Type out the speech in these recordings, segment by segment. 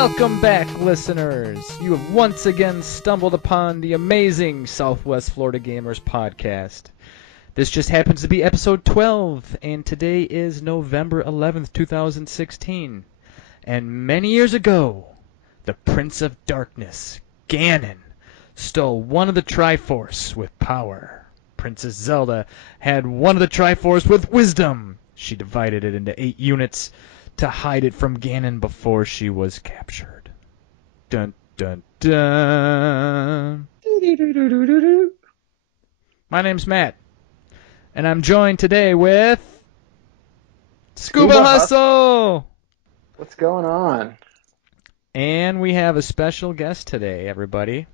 Welcome back, listeners. You have once again stumbled upon the amazing Southwest Florida Gamers podcast. This just happens to be episode 12, and today is November 11th, 2016. And many years ago, the Prince of Darkness, Ganon, stole one of the Triforce with power. Princess Zelda had one of the Triforce with wisdom. She divided it into 8 units to hide it from Ganon before she was captured. Dun dun dun. My name's Matt, and I'm joined today with Scuba Hustle! What's going on? And we have a special guest today, everybody.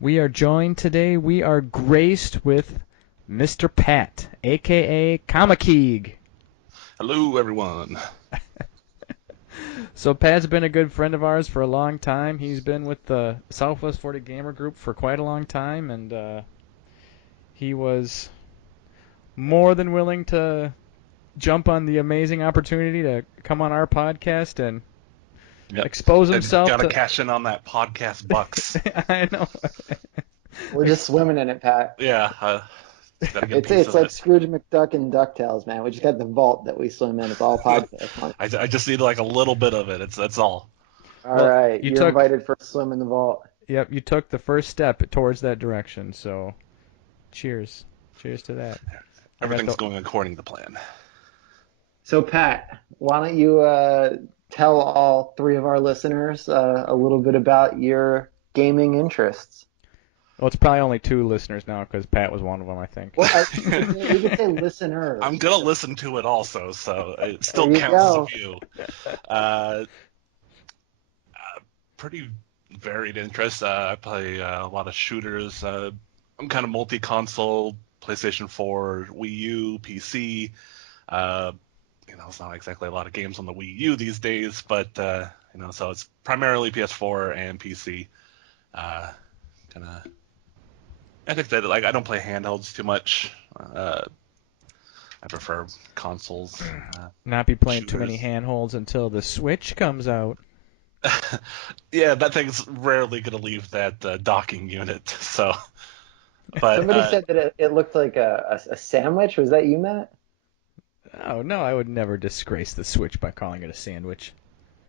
We are joined today, we are graced with Mr. Pat, a.k.a. Kamakeeg. Hello, everyone. So Pat's been a good friend of ours for a long time. He's been with the Southwest Florida Gamer Group for quite a long time, and he was more than willing to jump on the amazing opportunity to come on our podcast and expose himself. Gotta cash in on that podcast bucks. I know. We're just swimming in it, Pat. Yeah. It's like Scrooge McDuck and DuckTales, man. We just got the vault that we swim in. It's all podcast money. I just need like a little bit of it. That's all. All right, you're invited for a swim in the vault. Yep, you took the first step towards that direction. So, cheers to that. Everything's going according to plan. So, Pat, why don't you tell all 3 of our listeners a little bit about your gaming interests? Well, it's probably only 2 listeners now because Pat was one of them, I think. Well, you could say listeners. I'm going to listen to it also, so it still counts as a view. Pretty varied interests. I play a lot of shooters. I'm kind of multi-console, PlayStation 4, Wii U, PC. It's not exactly a lot of games on the Wii U these days, but, so it's primarily PS4 and PC. I think that I don't play handhelds too much. I prefer consoles. Not be playing shooters. Too many handholds until the Switch comes out. Yeah, that thing's rarely going to leave that docking unit. So, but somebody said that it looked like a sandwich. Was that you, Matt? Oh no, I would never disgrace the Switch by calling it a sandwich.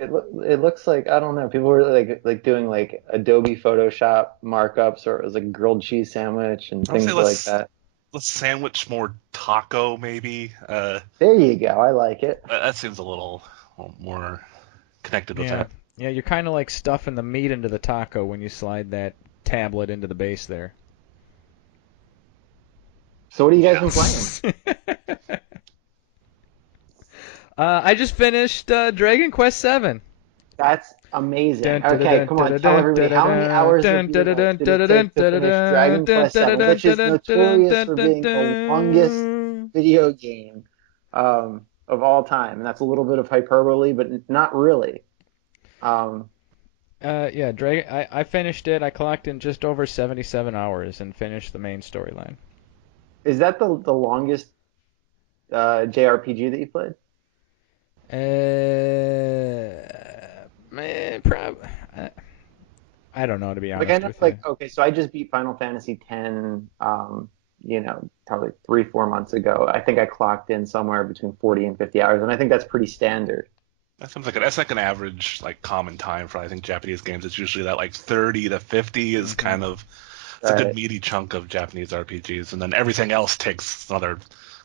It looks like, I don't know, people were like doing like Adobe Photoshop markups, or it was like a grilled cheese sandwich and things like that. Let's sandwich more taco, maybe. There you go. I like it. That seems a little more connected with that. Yeah, you're kind of like stuffing the meat into the taco when you slide that tablet into the base there. So what have you guys been playing? I just finished Dragon Quest VII. That's amazing. Okay, come on, tell everybody how many hours did it take to finish Dragon Quest VII, which is notorious for being the longest video game of all time. And that's a little bit of hyperbole, but not really. Dragon. I finished it. I clocked in just over 77 hours and finished the main storyline. Is that the longest JRPG that you played? I don't know, to be honest with you. Okay, so I just beat Final Fantasy X, probably 3-4 months ago. I think I clocked in somewhere between 40 and 50 hours, and I think that's pretty standard. That sounds like an average, common time for, I think, Japanese games. It's usually that 30 to 50 is kind of a good meaty chunk of Japanese RPGs, and then everything else takes another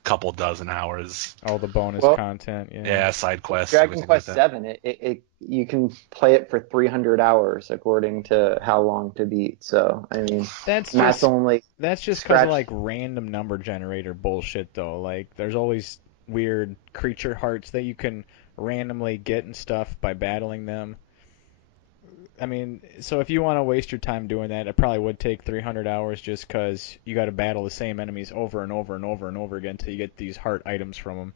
couple dozen hours. All the bonus content. Yeah, side quests. Dragon Quest VII, you can play it for 300 hours according to how long to beat. So I mean, that's just because of random number generator bullshit though. Like there's always weird creature hearts that you can randomly get and stuff by battling them. I mean, so if you want to waste your time doing that, it probably would take 300 hours just because you got to battle the same enemies over and over and over and over again until you get these heart items from them.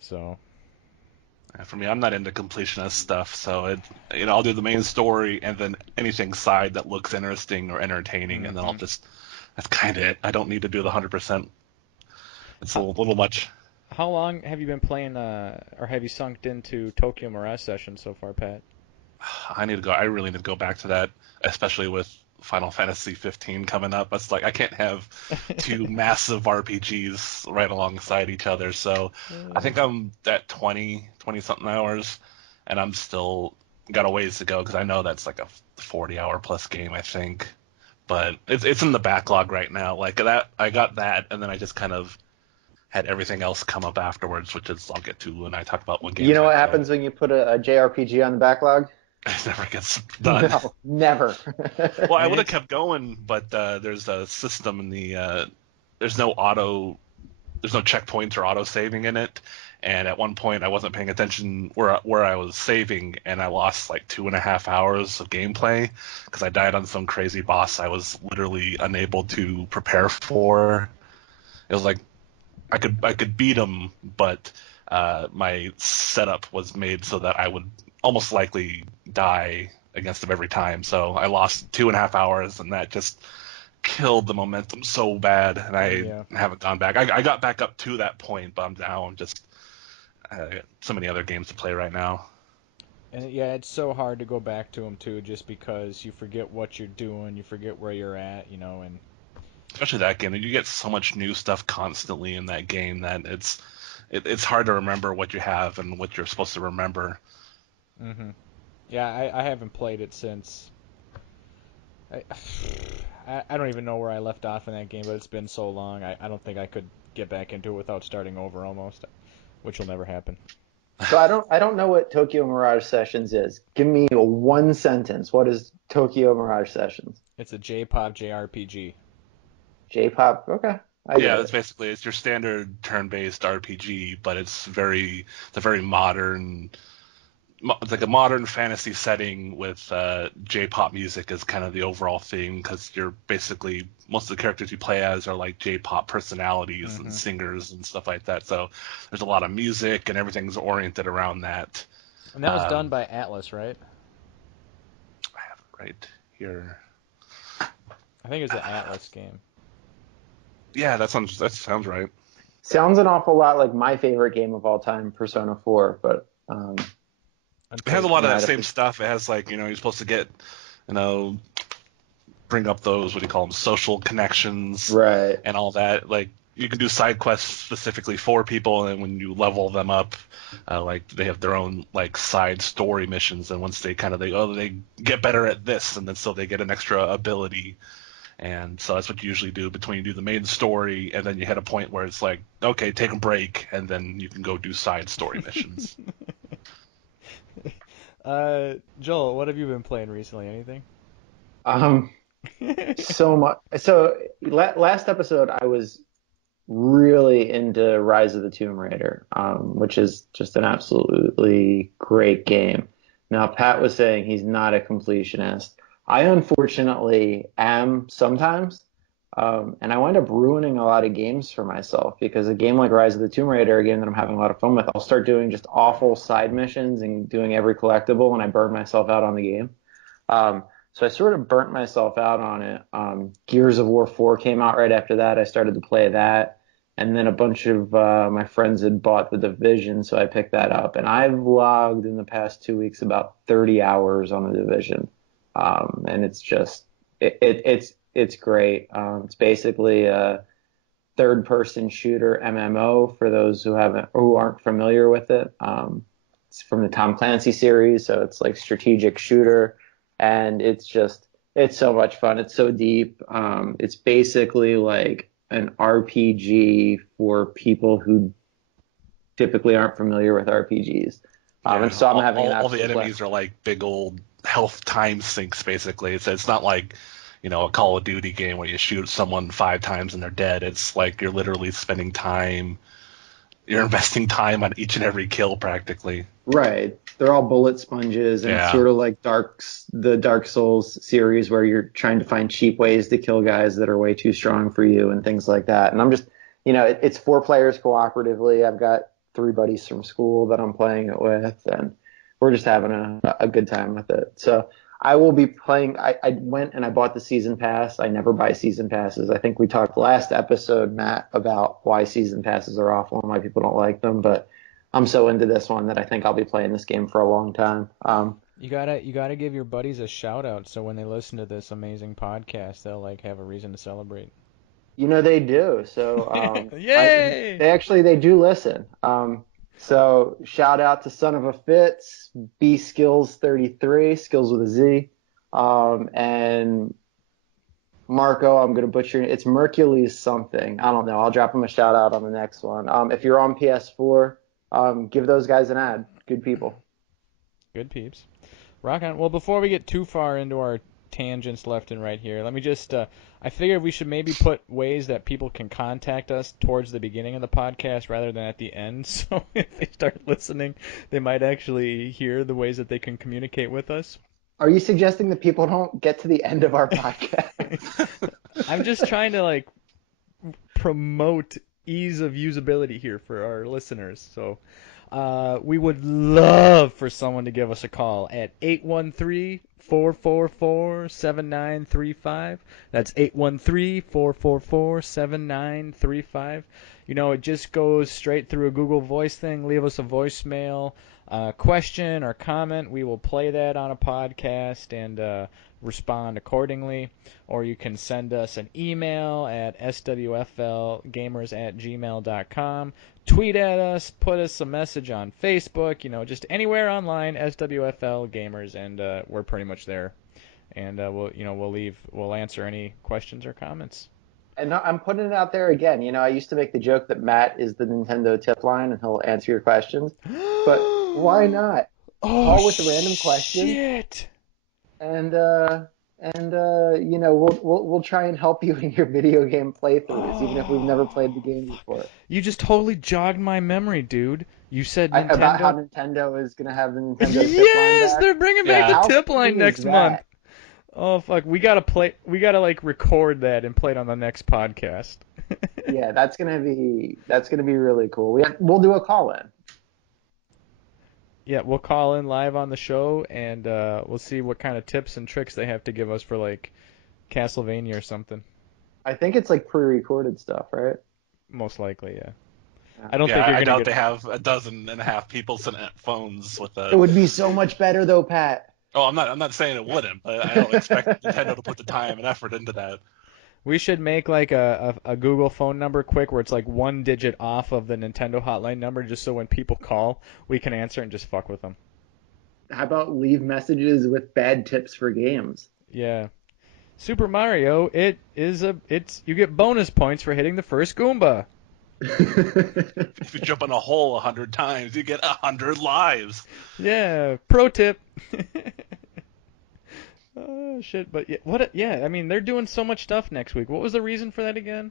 So, for me, I'm not into completionist stuff, so I'll do the main story and then anything side that looks interesting or entertaining, and then that's kind of it. I don't need to do the 100%. It's a little much. How long have you been playing, or have you sunk into Tokyo Mirage Session so far, Pat? I need to go. I really need to go back to that, especially with Final Fantasy 15 coming up. It's like I can't have two massive RPGs right alongside each other. So I think I'm at 20 something hours, and I'm still got a ways to go because I know that's like a 40-hour plus game, I think. But it's in the backlog right now. Like that, I got that, and then I just kind of had everything else come up afterwards, which is I'll get to when I talk about what games. You know what happens when you put a JRPG on the backlog? It never gets done. No, never. Well, I would have kept going, but there's a system in the there's no checkpoints or auto saving in it. And at one point, I wasn't paying attention where I was saving, and I lost like 2.5 hours of gameplay because I died on some crazy boss I was literally unable to prepare for. It was like I could beat him, but my setup was made so that I would almost likely die against him every time. So I lost 2.5 hours, and that just killed the momentum so bad, and I haven't gone back. I got back up to that point, but I'm down. Just so many other games to play right now. And it's so hard to go back to them too, just because you forget what you're doing, you forget where you're at, and especially that game. You get so much new stuff constantly in that game that it's hard to remember what you have and what you're supposed to remember. Mm-hmm. Yeah, I haven't played it since. I don't even know where I left off in that game, but it's been so long. I don't think I could get back into it without starting over almost, which will never happen. So I don't know what Tokyo Mirage Sessions is. Give me a one sentence. What is Tokyo Mirage Sessions? It's a J-pop JRPG. J-pop, okay. It's your standard turn-based RPG, but it's a very modern. It's like a modern fantasy setting with J-pop music as kind of the overall theme, because you're basically most of the characters you play as are like J-pop personalities and singers and stuff like that. So there's a lot of music and everything's oriented around that. And that was done by Atlas, right? I have it right here. I think it's an Atlas game. Yeah, that sounds right. Sounds an awful lot like my favorite game of all time, Persona 4, but it has a lot of that same stuff. It has like, you're supposed to get, bring up those, what do you call them, social connections, right, and all that. Like you can do side quests specifically for people, and when you level them up, like they have their own like side story missions, and once they they get better at this, and then so they get an extra ability. And so that's what you usually do between you do the main story, and then you hit a point where it's like, okay, take a break, and then you can go do side story missions. Joel, what have you been playing recently? Anything? So much. So last episode, I was really into Rise of the Tomb Raider, which is just an absolutely great game. Now, Pat was saying he's not a completionist. I unfortunately am sometimes, and I wind up ruining a lot of games for myself because a game like Rise of the Tomb Raider, a game that I'm having a lot of fun with, I'll start doing just awful side missions and doing every collectible, and I burn myself out on the game. So I sort of burnt myself out on it. Gears of War 4 came out right after that. I started to play that, and then a bunch of my friends had bought The Division, so I picked that up. And I've logged in the past 2 weeks about 30 hours on The Division. And it's just it's great. It's basically a third-person shooter MMO for those who aren't familiar with it. It's from the Tom Clancy series, so it's like strategic shooter, and it's so much fun. It's so deep. It's basically like an RPG for people who typically aren't familiar with RPGs. And so I'm having all the enemies are like big old health time sinks, basically. It's not like, a Call of Duty game where you shoot someone 5 times and they're dead. It's like you're literally spending time, you're investing time on each and every kill practically. Right. They're all bullet sponges, and it's sort of like the Dark Souls series where you're trying to find cheap ways to kill guys that are way too strong for you and things like that. And I'm just, it's 4 players cooperatively. I've got 3 buddies from school that I'm playing it with, and we're just having a good time with it. So I will be playing. I went and I bought the season pass. I never buy season passes. I think we talked last episode, Matt, about why season passes are awful and why people don't like them, but I'm so into this one that I think I'll be playing this game for a long time. You gotta give your buddies a shout out so when they listen to this amazing podcast, they'll like have a reason to celebrate. They do. So Yay! they do listen. So shout out to Son of a Fitz, B Skills 33, Skills with a Z, and Marco. I'm gonna butcher it. It's Mercules something. I don't know. I'll drop him a shout out on the next one. If you're on PS4, give those guys an ad. Good people. Good peeps. Rock on. Well, before we get too far into our tangents left and right here, let me just, I figured we should maybe put ways that people can contact us towards the beginning of the podcast rather than at the end. So if they start listening, they might actually hear the ways that they can communicate with us. Are you suggesting that people don't get to the end of our podcast? I'm just trying to, like, promote ease of usability here for our listeners. So we would love for someone to give us a call at 813-444-7935. That's 813-444-7935. It just goes straight through a Google Voice thing. Leave us a voicemail, question or comment. We will play that on a podcast and respond accordingly. Or you can send us an email at swflgamers@gmail.com. Tweet at us, put us a message on Facebook, just anywhere online, SWFL Gamers, and we're pretty much there. And we'll answer any questions or comments. And I'm putting it out there again. I used to make the joke that Matt is the Nintendo tip line and he'll answer your questions. But why not? Call with a random question. Shit. And we'll try and help you in your video game playthroughs, even if we've never played the game before. You just totally jogged my memory, dude. You said Nintendo. About how Nintendo is going to have the Nintendo tip line back. Yes, they're bringing back the tip line next month. Oh fuck, we gotta record that and play it on the next podcast. Yeah, that's gonna be really cool. We'll do a call in. Yeah, we'll call in live on the show and we'll see what kind of tips and tricks they have to give us for like Castlevania or something. I think it's like pre-recorded stuff, right? Most likely, yeah. I doubt they have 12.5 people sitting at phones with a. It would be so much better though, Pat. Oh, I'm not saying it wouldn't, but I don't expect Nintendo to put the time and effort into that. We should make like a Google phone number quick where it's like one digit off of the Nintendo hotline number just so when people call, we can answer and just fuck with them. How about leave messages with bad tips for games? Yeah. Super Mario, you get bonus points for hitting the first Goomba. If you jump in a hole 100 times, you get 100 lives. Yeah, pro tip. Oh shit! But I mean, they're doing so much stuff next week. What was the reason for that again?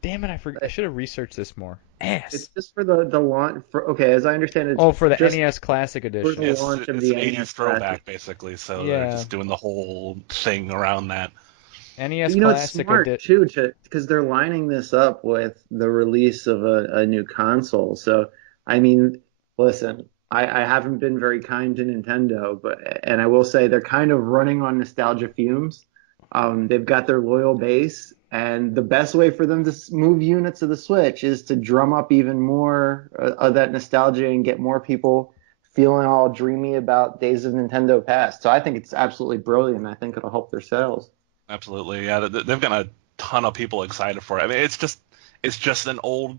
Damn it! I should have researched this more. It's just for the launch. As I understand it. Oh, for the NES Classic Edition. For the launch of the an 80s NES throwback, Classic. Basically. So they're just doing the whole thing around that. NES Classic Edition. It's smart too, because they're lining this up with the release of a new console. So I mean, listen. I haven't been very kind to Nintendo, and I will say they're kind of running on nostalgia fumes. They've got their loyal base, and the best way for them to move units to the Switch is to drum up even more of that nostalgia and get more people feeling all dreamy about days of Nintendo past. So I think it's absolutely brilliant. I think it'll help their sales. Absolutely, yeah. They've got a ton of people excited for it. I mean, it's just an old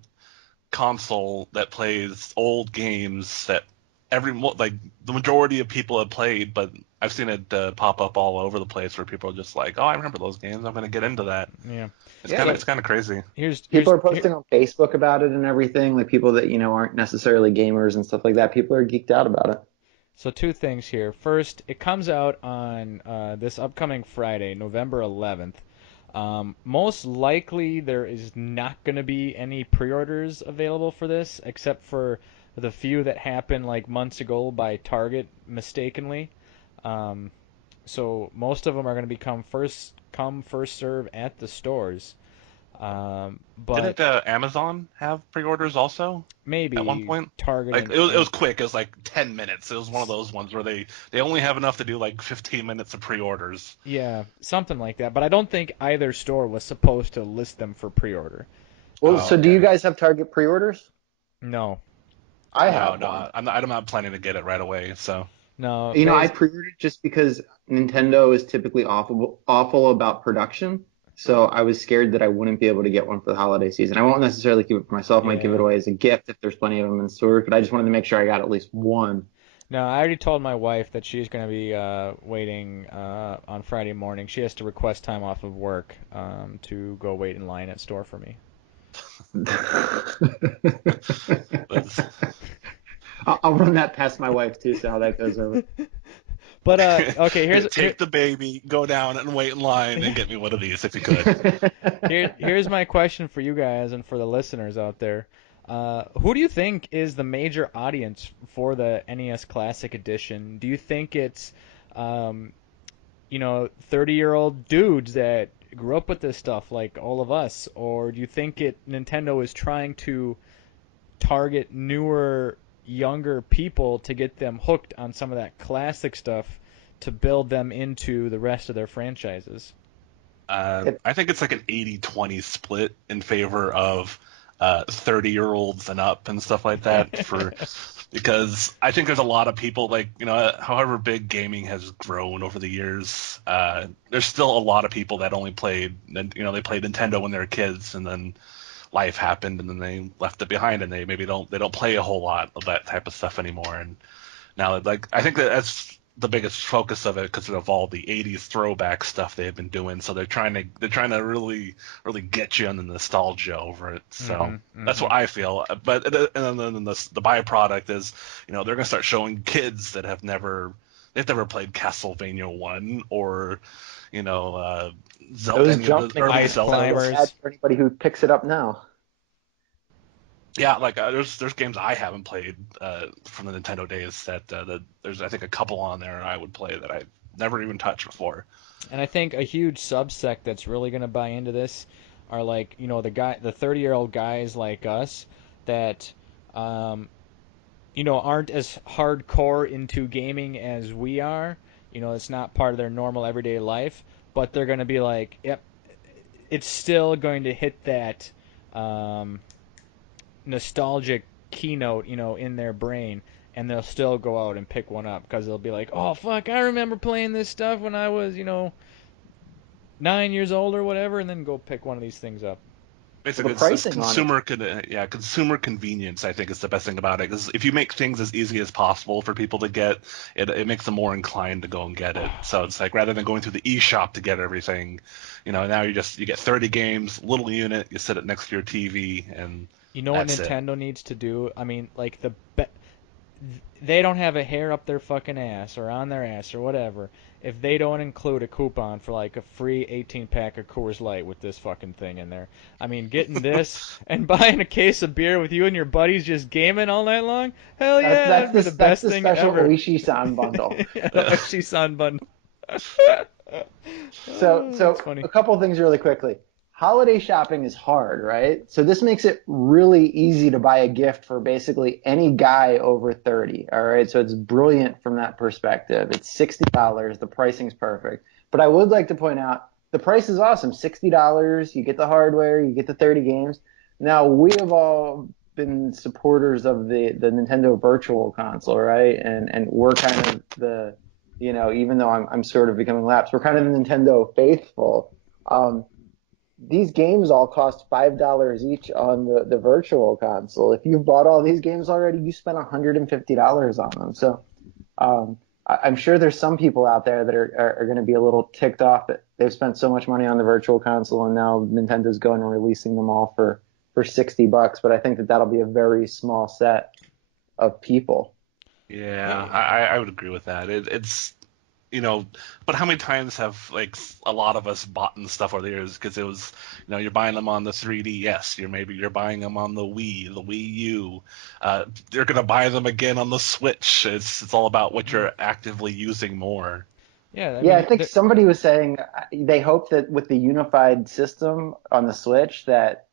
console that plays old games that the majority of people have played, but I've seen it pop up all over the place where people are just like, oh, I remember those games. I'm going to get into that. Yeah. It's kind of crazy. People are posting on Facebook about it and everything, like people that, aren't necessarily gamers and stuff like that. People are geeked out about it. So two things here. First, it comes out on this upcoming Friday, November 11th. Most likely there is not going to be any pre-orders available for this, except for the few that happened like months ago by Target mistakenly. So most of them are going to become first come, first serve at the stores. But didn't Amazon have pre-orders also? Maybe at one point. Target. It was quick. It was like 10 minutes. It was one of those ones where they only have enough to do like 15 minutes of pre-orders. Yeah, something like that. But I don't think either store was supposed to list them for pre-order. Well, do you guys have Target pre-orders? No. I have. No, I'm not planning to get it right away. So. No, You know, I pre-ordered it just because Nintendo is typically awful about production. So I was scared that I wouldn't be able to get one for the holiday season. I won't necessarily keep it for myself. I might give it away as a gift if there's plenty of them in store. But I just wanted to make sure I got at least one. No, I already told my wife that she's going to be waiting on Friday morning. She has to request time off of work to go wait in line at store for me. I'll run that past my wife too, so how that goes over. But okay, take the baby, go down and wait in line, and get me one of these if you could. Here's my question for you guys and for the listeners out there. Who do you think is the major audience for the NES Classic Edition? Do you think it's 30-year-old dudes that grew up with this stuff like all of us, or do you think Nintendo is trying to target newer, younger people to get them hooked on some of that classic stuff to build them into the rest of their franchises? I think it's like an 80-20 split in favor of 30-year-olds and up and stuff like that because I think there's a lot of people however big gaming has grown over the years, there's still a lot of people that only played Nintendo when they were kids, and then life happened and then they left it behind, and they maybe don't play a whole lot of that type of stuff anymore. And now I think that's the biggest focus of it because of all the 80s throwback stuff they've been doing. So they're trying to really get you on the nostalgia over it. So that's what I feel. But and then the byproduct is, they're going to start showing kids that they've never played Castlevania 1 or, Zelda. Those jump Ice Climbers. For anybody who picks it up now. Yeah, there's games I haven't played from the Nintendo days that there's I think a couple on there I would play that I've never even touched before. And I think a huge subsect that's really going to buy into this are the 30-year-old guys like us that aren't as hardcore into gaming as we are. It's not part of their normal everyday life, but they're going to be like, yep, it's still going to hit that nostalgic keynote, in their brain, and they'll still go out and pick one up because they'll be like, oh fuck, I remember playing this stuff when I was 9 years old or whatever, and then go pick one of these things up. Basically, consumer convenience, I think, is the best thing about it. Because if you make things as easy as possible for people to get, it makes them more inclined to go and get it. So it's like rather than going through the eShop to get everything, now you get 30 games, little unit, you set it next to your TV, and what Nintendo needs to do? I mean, they don't have a hair up their fucking ass or on their ass or whatever if they don't include a coupon for a free 18-pack of Coors Light with this fucking thing in there. I mean, getting this and buying a case of beer with you and your buddies just gaming all night long? Hell yeah, that'd be the best thing ever. That's the special Oishii-san bundle. Yeah, the Oishii-san bundle. So a couple things really quickly. Holiday shopping is hard, right? So this makes it really easy to buy a gift for basically any guy over 30, all right? So it's brilliant from that perspective. It's $60. The pricing's perfect. But I would like to point out the price is awesome. $60, you get the hardware, you get the 30 games. Now, we have all been supporters of the Nintendo Virtual Console, right? And we're kind of the, even though I'm sort of becoming lapsed, we're kind of the Nintendo faithful. These games all cost $5 each on the Virtual Console. If you've bought all these games already, you spent $150 on them. So I'm sure there's some people out there that are going to be a little ticked off that they've spent so much money on the Virtual Console and now Nintendo's going and releasing them all for $60. But I think that'll be a very small set of people. Yeah, I would agree with that. It's but how many times have a lot of us bought stuff over the years because it was, you're buying them on the 3DS, you're buying them on the Wii, the Wii U, you're gonna buy them again on the Switch. It's all about what you're actively using more. Yeah, I think somebody was saying they hope that with the unified system on the Switch that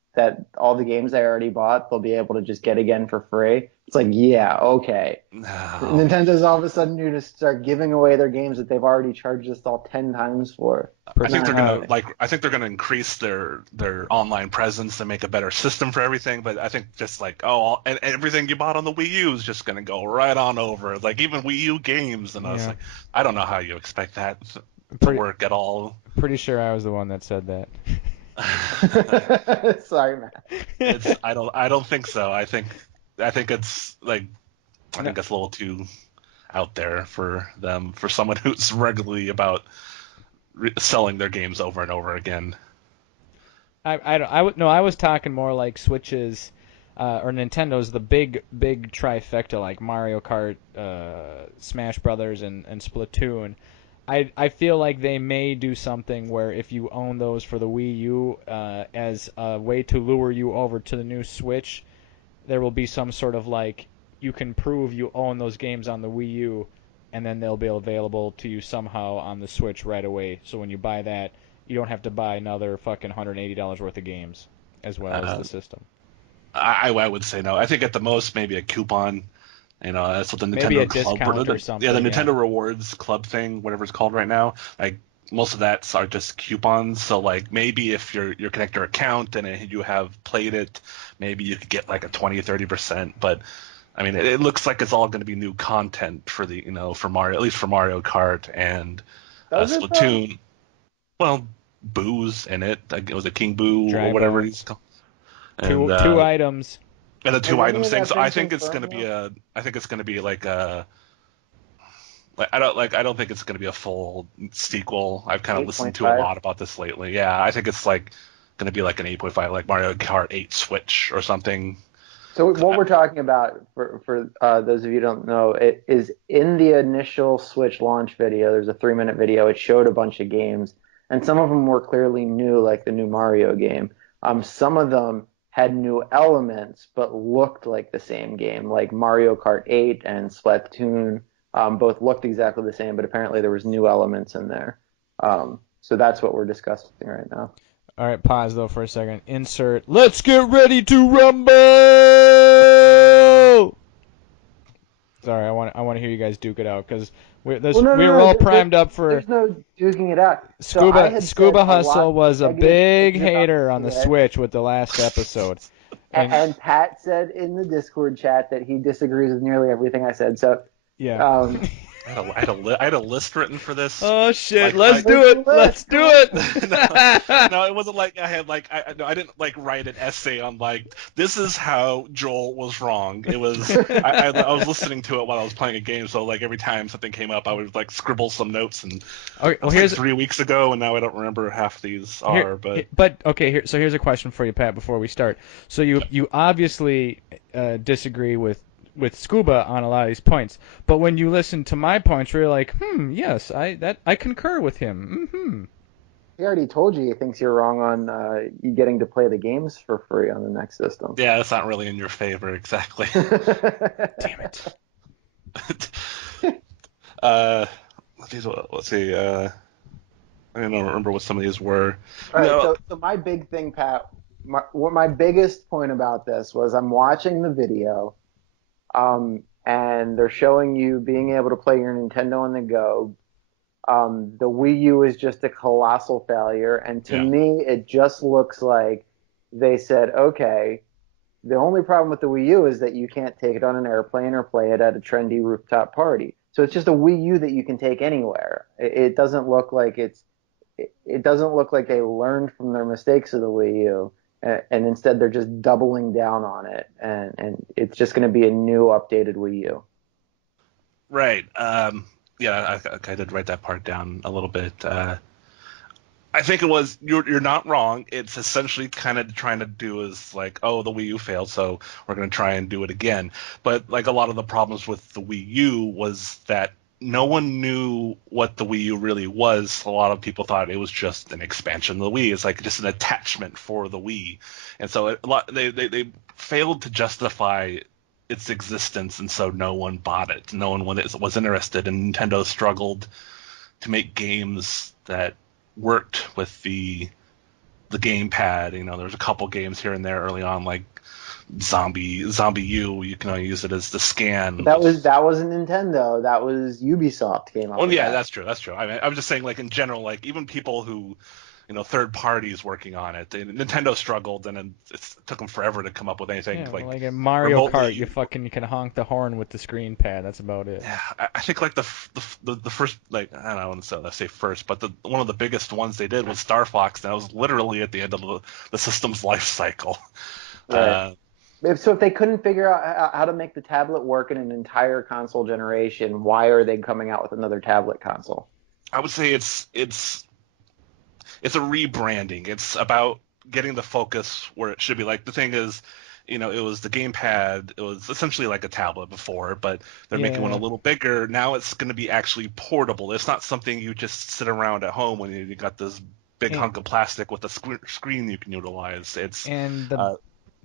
all the games they already bought they'll be able to just get again for free. It's like, yeah, okay. No. Nintendo's all of a sudden going to start giving away their games that they've already charged us all 10 times for. I think they're gonna increase their online presence and make a better system for everything. But I think just like and everything you bought on the Wii U is just gonna go right on over. Like even Wii U games, and I was like, I don't know how you expect that to work at all. Pretty sure I was the one that said that. Sorry, man. I don't think so. I think it's like I think it's a little too out there for them, for someone who's regularly about selling their games over and over again. I was talking more like Switch's or Nintendo's the big trifecta like Mario Kart, Smash Brothers, and Splatoon. I feel like they may do something where if you own those for the Wii U as a way to lure you over to the new Switch, there will be some sort of like you can prove you own those games on the Wii U, and then they'll be available to you somehow on the Switch right away. So when you buy that, you don't have to buy another fucking $180 worth of games as well as the system. I would say no. I think at the most maybe a coupon. That's what the Nintendo Club or something. Yeah, the Nintendo Rewards Club thing, whatever it's called right now. Like most of that are just coupons. So like maybe if you connect your account and you have played it, maybe you could get like a 20-30%. But I mean, it looks like it's all going to be new content for the for Mario, at least for Mario Kart and Splatoon. Well, Boo's in it. It was a King Boo or whatever he's called. And, two items. And the 2 items thing. So I think it's going to be like a. I don't think it's going to be a full sequel. I've kind of listened to a lot about this lately. Yeah, I think it's like going to be like an 8.5, like Mario Kart 8 Switch or something. So what we're talking about, for those of you who don't know, it is in the initial Switch launch video. There's a 3-minute video. It showed a bunch of games, and some of them were clearly new, like the new Mario game. Some of them had new elements, but looked like the same game, like Mario Kart 8 and Splatoon. Both looked exactly the same, but apparently there was new elements in there. So that's what we're discussing right now. All right, pause though for a second. Insert. Let's get ready to rumble. Sorry, I want to hear you guys duke it out because we're all primed up for. There's no duking it out. Scuba Hustle was a big hater on the Switch with the last episode. And Pat said in the Discord chat that he disagrees with nearly everything I said. So yeah. I had a list written for this. Oh shit! Let's do it. Let's do it. No, it wasn't like I had I didn't write an essay on this is how Joel was wrong. It was I was listening to it while I was playing a game, so every time something came up, I would scribble some notes. And okay, well, here's 3 weeks ago, and now I don't remember half these are. But okay, so here's a question for you, Pat. Before we start, so you obviously disagree with Scuba on a lot of these points, but when you listen to my points, you're like, yes, I concur with him. Mm-hmm. He already told you he thinks you're wrong on you getting to play the games for free on the next system. Yeah, that's not really in your favor, exactly. Damn it. Let's see. I don't remember what some of these were. All right, so my big thing, Pat, my biggest point about this was I'm watching the video. And they're showing you being able to play your Nintendo on the go. The Wii U is just a colossal failure, and to me, it just looks like they said, okay, the only problem with the Wii U is that you can't take it on an airplane or play it at a trendy rooftop party. So it's just a Wii U that you can take anywhere. It doesn't look like it doesn't look like they learned from their mistakes of the Wii U. And instead, they're just doubling down on it, and it's just going to be a new, updated Wii U. Right. Yeah, I did write that part down a little bit. I think it was you're not wrong. It's essentially kind of trying to do is the Wii U failed, so we're going to try and do it again. But a lot of the problems with the Wii U was that no one knew what the Wii U really was. A lot of people thought it was just an expansion of the Wii. It's just an attachment for the Wii. And so they failed to justify its existence, and so no one bought it. No one was interested, and Nintendo struggled to make games that worked with the gamepad. There's a couple games here and there early on, like Zombie U. You can only use it as the scan. That wasn't Nintendo. That was Ubisoft came up with yeah, that. that's true. I mean, I'm just saying, like, in general, like, even people who, third parties working on it. Nintendo struggled, and it took them forever to come up with anything like in Mario remotely. Kart, you can honk the horn with the screen pad. That's about it. Yeah, I think like the first, like, I don't know, I say first, but one of the biggest ones they did was Star Fox, and that was literally at the end of the system's life cycle. Right. If they couldn't figure out how to make the tablet work in an entire console generation, why are they coming out with another tablet console? I would say it's a rebranding. It's about getting the focus where it should be. Like, the thing is, it was the gamepad. It was essentially like a tablet before, but they're making one a little bigger. Now it's going to be actually portable. It's not something you just sit around at home when you got this big hunk of plastic with a screen you can utilize.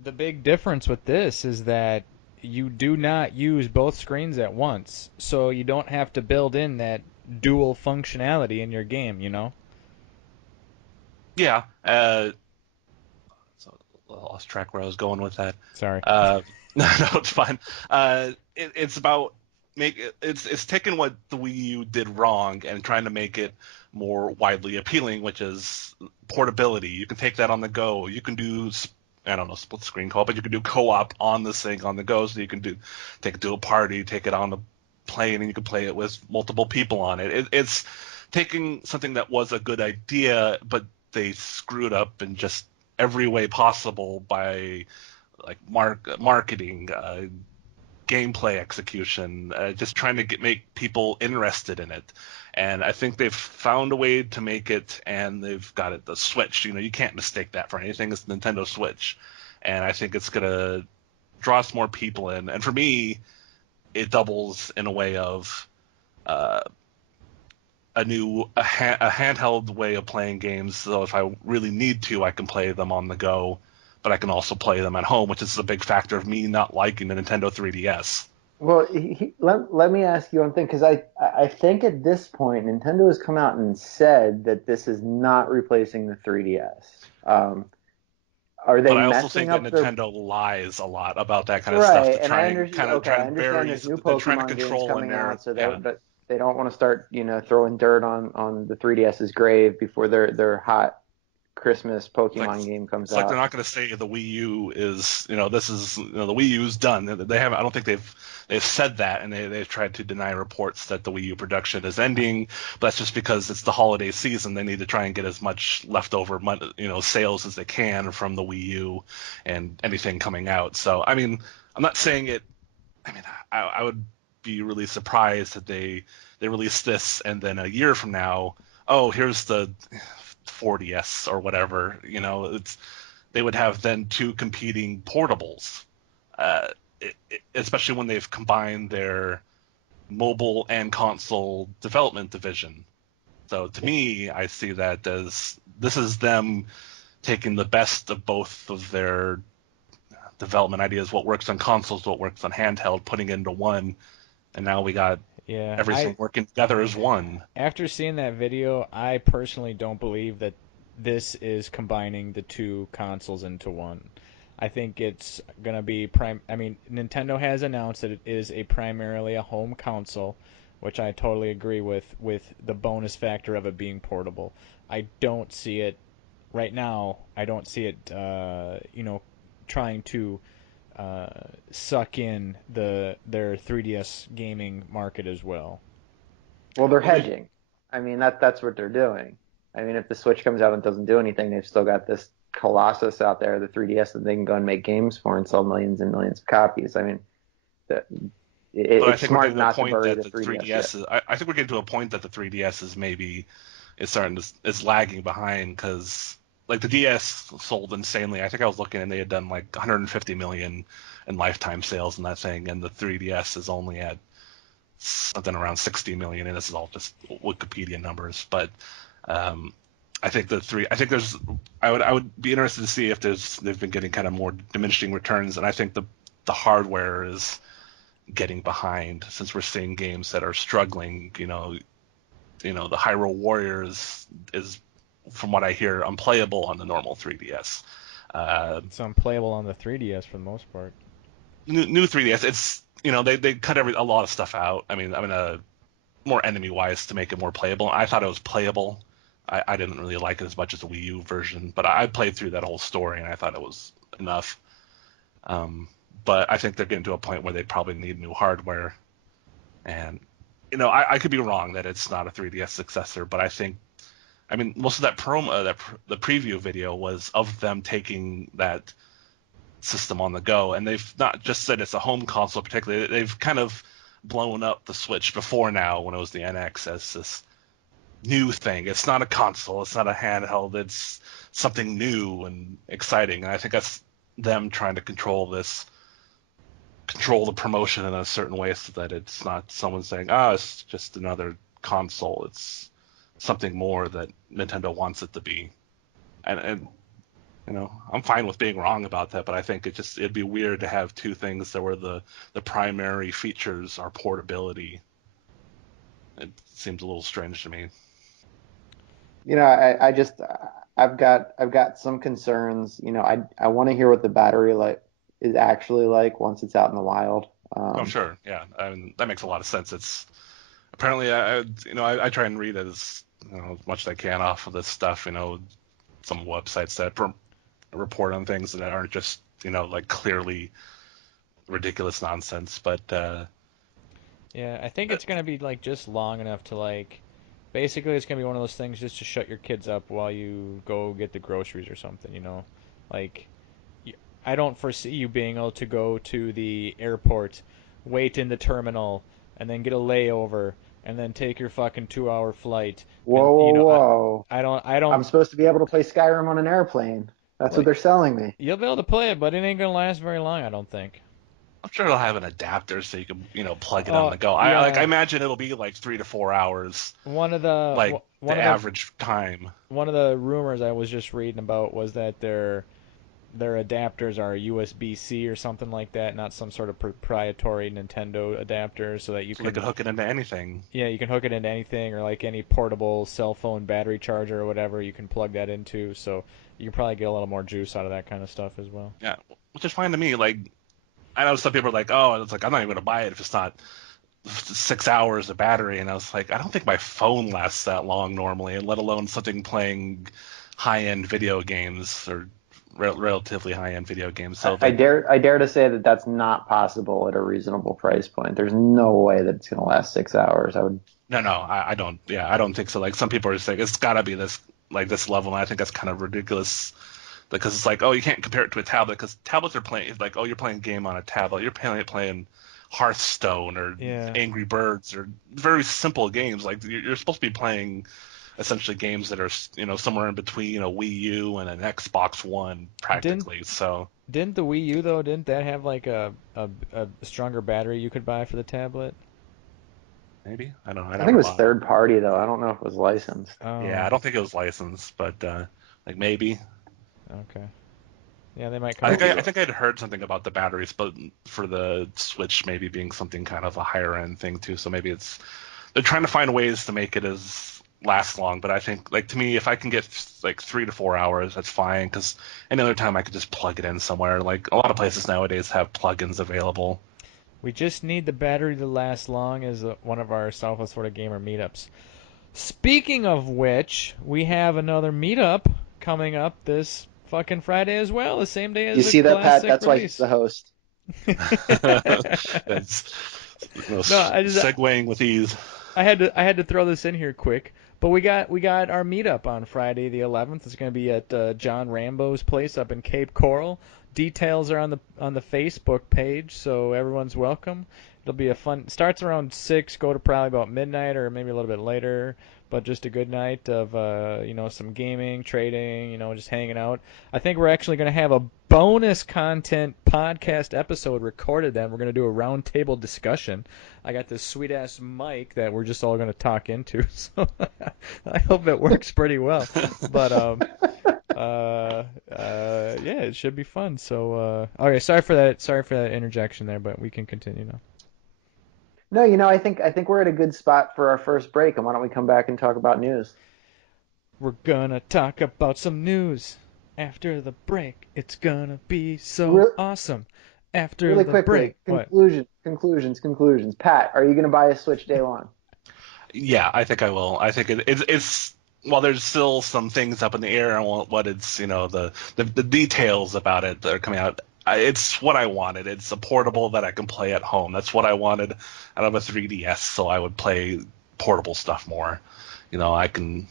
The big difference with this is that you do not use both screens at once, so you don't have to build in that dual functionality in your game, Yeah. So I lost track where I was going with that. Sorry. No, it's fine. It's about it's taking what the Wii U did wrong and trying to make it more widely appealing, which is portability. You can take that on the go. You can do, I don't know, split screen co-op, but you can do co-op on this thing on the go, so you can take it to a party, take it on a plane, and you can play it with multiple people on it. It's taking something that was a good idea, but they screwed up in just every way possible by, like, marketing, gameplay execution, just trying to make people interested in it. And I think they've found a way to make it, and they've got it. The Switch, you can't mistake that for anything. It's the Nintendo Switch, and I think it's gonna draw us more people in. And for me, it doubles in a way of a handheld way of playing games. So if I really need to, I can play them on the go, but I can also play them at home, which is a big factor of me not liking the Nintendo 3DS. Well, let me ask you one thing, because I think at this point Nintendo has come out and said that this is not replacing the 3DS. Are they but I also messing think up that Nintendo lies a lot about that kind of right? stuff to And try I and understand. kind of Okay, I understand. bury. There's new They're trying to Pokemon games control in coming their out, so they don't want to start throwing dirt on the 3DS's grave before their hot Christmas Pokemon game comes out. Like, out. they're not going to say the Wii U is, this is, the Wii U's done. They haven't. I don't think they've said that, and they've tried to deny reports that the Wii U production is ending. But that's just because it's the holiday season. They need to try and get as much leftover sales as they can from the Wii U and anything coming out. So, I mean, I'm not saying it. I mean, I would be really surprised that they release this, and then a year from now, oh, here's the 4DS or whatever. They would have then two competing portables, especially when they've combined their mobile and console development division. So to me, I see that as this is them taking the best of both of their development ideas, what works on consoles, what works on handheld, putting it into one, and now we got everything working together as one. After seeing that video, I personally don't believe that this is combining the two consoles into one. I think it's going to be Nintendo has announced that it is primarily a home console, which I totally agree with the bonus factor of it being portable. I don't see it right now. I don't see it trying to suck in their 3DS gaming market as well. Well, they're hedging. I mean, that's what they're doing. I mean, if the Switch comes out and doesn't do anything, they've still got this Colossus out there, the 3DS, that they can go and make games for and sell millions and millions of copies. I mean, it's smart not to bury the 3DS. I think we're getting to a point that the 3DS is lagging behind, because, like, the DS sold insanely. I think I was looking, and they had done like 150 million in lifetime sales in that thing, and the 3DS is only at something around 60 million, and this is all just Wikipedia numbers. But I think I would be interested to see if they've been getting kind of more diminishing returns, and I think the hardware is getting behind, since we're seeing games that are struggling. The Hyrule Warriors is, from what I hear, unplayable on the normal 3DS. It's unplayable on the 3DS for the most part. New 3DS, it's they cut a lot of stuff out. I mean, more enemy wise to make it more playable. I thought it was playable. I didn't really like it as much as the Wii U version, but I played through that whole story and I thought it was enough. But I think they're getting to a point where they probably need new hardware. And I could be wrong that it's not a 3DS successor, but I mean, most of that promo, the preview video was of them taking that system on the go, and they've not just said it's a home console particularly. They've kind of blown up the Switch before now when it was the NX as this new thing. It's not a console, it's not a handheld, it's something new and exciting. And I think that's them trying to control the promotion in a certain way so that it's not someone saying, it's just another console. It's something more that Nintendo wants it to be. And I'm fine with being wrong about that, but I think it'd be weird to have two things that were the primary features are portability. It seems a little strange to me. I've got some concerns. I want to hear what the battery is actually like once it's out in the wild. Sure, yeah. I mean, that makes a lot of sense. It's apparently I try and read as much as I can off of this stuff. Some websites that report on things that aren't just like clearly ridiculous nonsense. But yeah, I think it's gonna be like just long enough to like. Basically, it's gonna be one of those things just to shut your kids up while you go get the groceries or something. Like I don't foresee you being able to go to the airport, wait in the terminal, and then get a layover, and then take your fucking 2-hour flight. Whoa, And, whoa! I don't. I'm supposed to be able to play Skyrim on an airplane. That's what they're selling me. You'll be able to play it, but it ain't gonna last very long, I don't think. I'm sure it'll have an adapter so you can plug it on the go. Yeah. I imagine it'll be like 3 to 4 hours. The average time. One of the rumors I was just reading about was that their adapters are USB-C or something like that, not some sort of proprietary Nintendo adapter, so that you can hook it into anything. Yeah, you can hook it into anything, or like any portable cell phone battery charger or whatever. You can plug that into, so you can probably get a little more juice out of that kind of stuff as well. Yeah, which is fine to me. Like, I know some people are like, oh, it's like I'm not even gonna buy it if it's not 6 hours of battery, and I was like, I don't think my phone lasts that long normally, and let alone something playing high-end video games or relatively high-end video games. So I dare to say that that's not possible at a reasonable price point. There's no way that it's gonna last 6 hours. No, I don't. Yeah, I don't think so. Like some people are saying, it's gotta be this level, and I think that's kind of ridiculous. Because it's like, oh, you can't compare it to a tablet because tablets are playing. It's like, oh, you're playing a game on a tablet. You're playing Hearthstone or Angry Birds or very simple games. Like you're supposed to be playing essentially games that are somewhere in between a Wii U and an Xbox One practically. Didn't the Wii U though? Didn't that have like a stronger battery you could buy for the tablet? Maybe I don't. I think it was third party though. I don't know if it was licensed. Oh. Yeah, I don't think it was licensed, but like maybe. Okay. Yeah, they might come. I think I'd heard something about the batteries, but for the Switch maybe being something kind of a higher end thing too. So maybe they're trying to find ways to make it as last long. But I think, like, to me, if I can get like 3 to 4 hours, that's fine. Because any other time I could just plug it in somewhere. Like a lot of places nowadays have plugins available. We just need the battery to last long as one of our Southwest Florida Gamer meetups. Speaking of which, we have another meetup coming up this fucking Friday as well, the same day as you the see that, Pat? release. That's why he's the host. Segueing with ease. I had to throw this in here quick, but we got our meetup on Friday the 11th. It's going to be at John Rambo's place up in Cape Coral. Details are on the Facebook page, so everyone's welcome. It'll be a fun. Starts around 6, go to probably about midnight or maybe a little bit later. But just a good night of some gaming, trading, just hanging out. I think we're actually going to have a bonus content podcast episode recorded. Then we're going to do a roundtable discussion. I got this sweet ass mic that we're just all going to talk into, so I hope it works pretty well. But yeah, it should be fun. So okay, sorry for that interjection there, but we can continue now. No, I think we're at a good spot for our first break, and why don't we come back and talk about news? We're gonna talk about some news. After the break, it's gonna be so Re- awesome. After really the quickly, break, what? conclusions. Pat, are you going to buy a Switch day one? Yeah, I think I will. I think it's while there's still some things up in the air on what it's the details about it that are coming out. It's what I wanted. It's a portable that I can play at home. That's what I wanted out of a 3DS. So I would play portable stuff more. I can.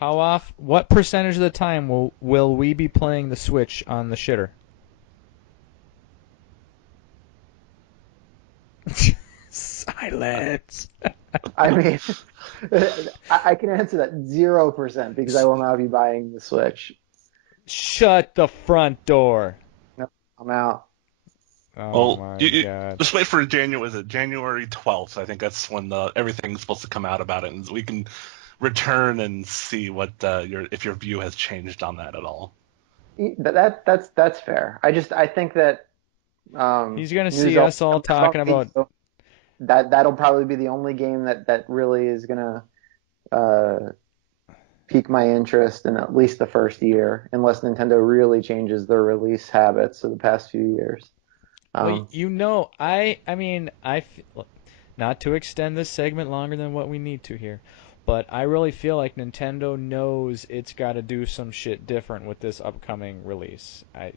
What percentage of the time will we be playing the Switch on the shitter? Silence. I mean, I can answer that 0% because I will not be buying the Switch. Shut the front door. No, I'm out. Oh my God. Just wait for January. Was it January 12th? I think that's when everything's supposed to come out about it, and we can return and see what if your view has changed on that at all. That's fair. I think that he's gonna see us all talking about that'll probably be the only game that really is gonna pique my interest in at least the first year, unless Nintendo really changes their release habits of the past few years. Well, not to extend this segment longer than what we need to here, but I really feel like Nintendo knows it's got to do some shit different with this upcoming release. I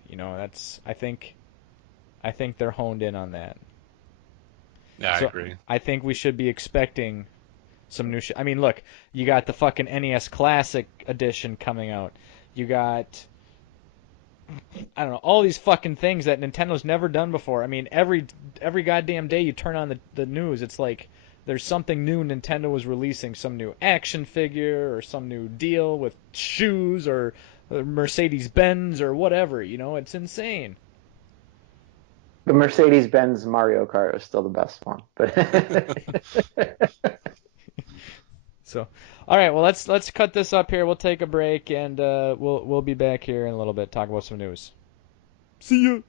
think they're honed in on that. Yeah, I agree. I think we should be expecting some new shit. I mean, look, you got the fucking NES Classic Edition coming out. You got, I don't know, all these fucking things that Nintendo's never done before. I mean, every goddamn day you turn on the news, it's like there's something new Nintendo was releasing, some new action figure or some new deal with shoes or Mercedes-Benz or whatever, it's insane. The Mercedes-Benz Mario Kart is still the best one, but So, all right, well let's cut this up here. We'll take a break and we'll be back here in a little bit, talk about some news. See ya.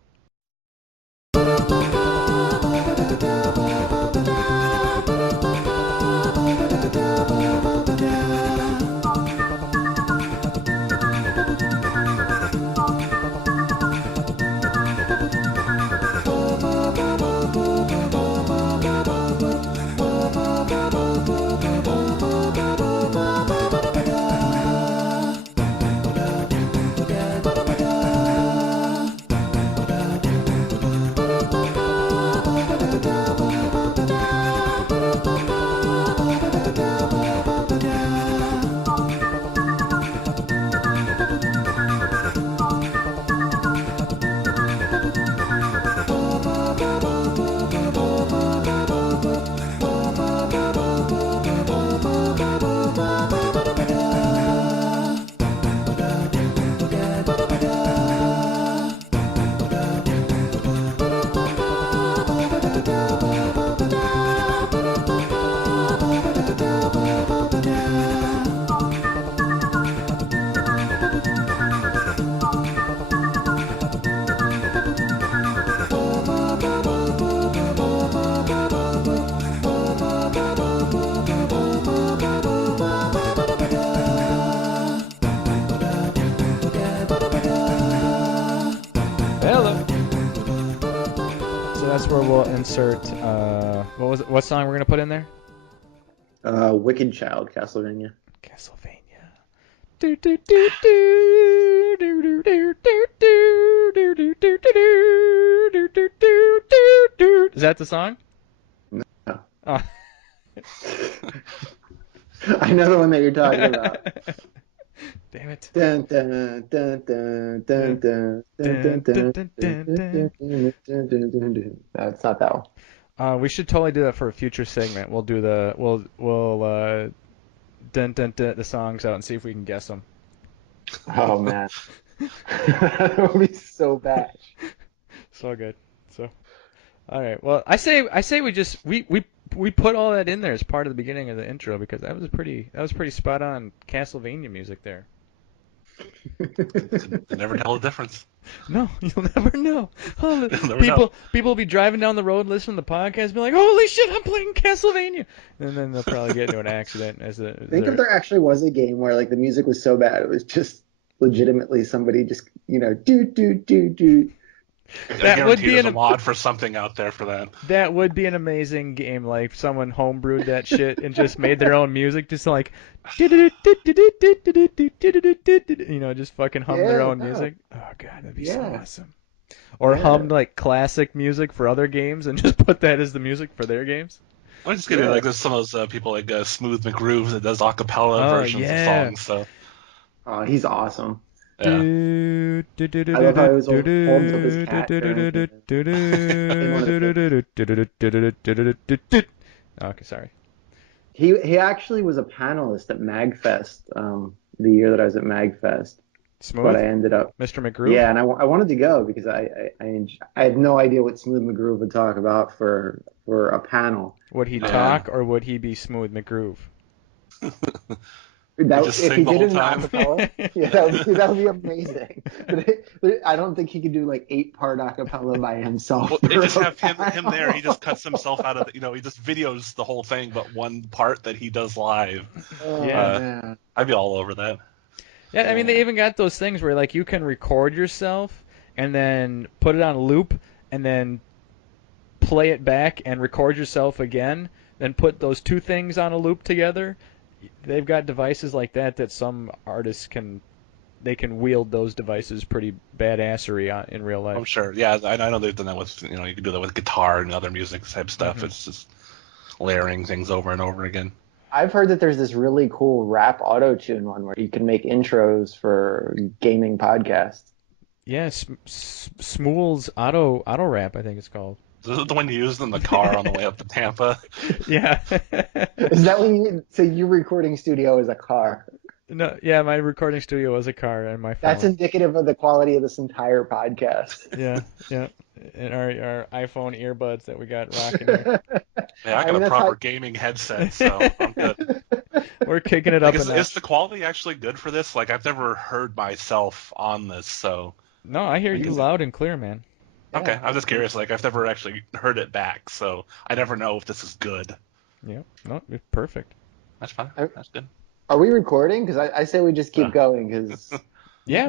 That's where we'll insert. What song we're gonna put in there? Wicked Child, Castlevania. Castlevania. Is that the song? No. Oh. I know the one that you're talking about. Damn it. Dun, dun, dun, dun, dun, dun, dun, dun, dun. No, it's not that one. We should totally do that for a future segment. We'll do the dun dun dun the songs out and see if we can guess them. Oh man, that would be so bad. So good. So, all right. Well, I say we put all that in there as part of the beginning of the intro because that was pretty spot on Castlevania music there. You never tell the difference. No, you'll never know. People will be driving down the road, listening to the podcast, and be like, "Holy shit, I'm playing Castlevania!" And then they'll probably get into an accident. Think if there actually was a game where like the music was so bad, it was just legitimately somebody just, do. I That would guarantee be there's a mod for something out there for that. That would be an amazing game. Like someone homebrewed that shit and just made their own music, just like, just fucking hum their own music. Oh god, that'd be so awesome. Or hummed like classic music for other games and just put that as the music for their games. I'm just kidding. Like there's some of those people like Smooth McGroove that does acapella versions of songs. So. Oh, he's awesome. Yeah. I love how he was holds up his cat during Okay, sorry. He actually was a panelist at MagFest the year that I was at MagFest. Smooth? But I ended up Mr. McGroove? Yeah, and I wanted to go because I had no idea what Smooth McGroove would talk about for a panel. Would he talk or would he be Smooth McGroove? If he did it in acapella, that would be amazing. But I don't think he could do like 8-part acapella by himself. Well, they just have him there. He just cuts himself out of he just videos the whole thing, but one part that he does live. Man. I'd be all over that. Yeah, I mean they even got those things where like you can record yourself and then put it on loop and then play it back and record yourself again, then put those two things on a loop together. They've got devices like that some artists can wield those devices pretty badassery in real life. I'm sure. Yeah, I know they've done that with you can do that with guitar and other music type stuff. Mm-hmm. It's just layering things over and over again. I've heard that there's this really cool rap auto-tune one where you can make intros for gaming podcasts. Yeah, Smool's auto rap, I think it's called. Is it the one you used in the car on the way up to Tampa? Yeah. Is that when so your recording studio is a car? No, yeah, my recording studio was a car and my phone. That's indicative of the quality of this entire podcast. Yeah. And our iPhone earbuds that we got rocking here. Yeah, I got a proper gaming headset, so I'm good. We're kicking it up. Is the quality actually good for this? Like, I've never heard myself on this, so. No, I hear you loud and clear, man. Okay, I'm just curious. Like, I've never actually heard it back, so I never know if this is good. Yeah, no, it's perfect. That's fine. That's good. Are we recording? Because I say we just keep going. Because yeah,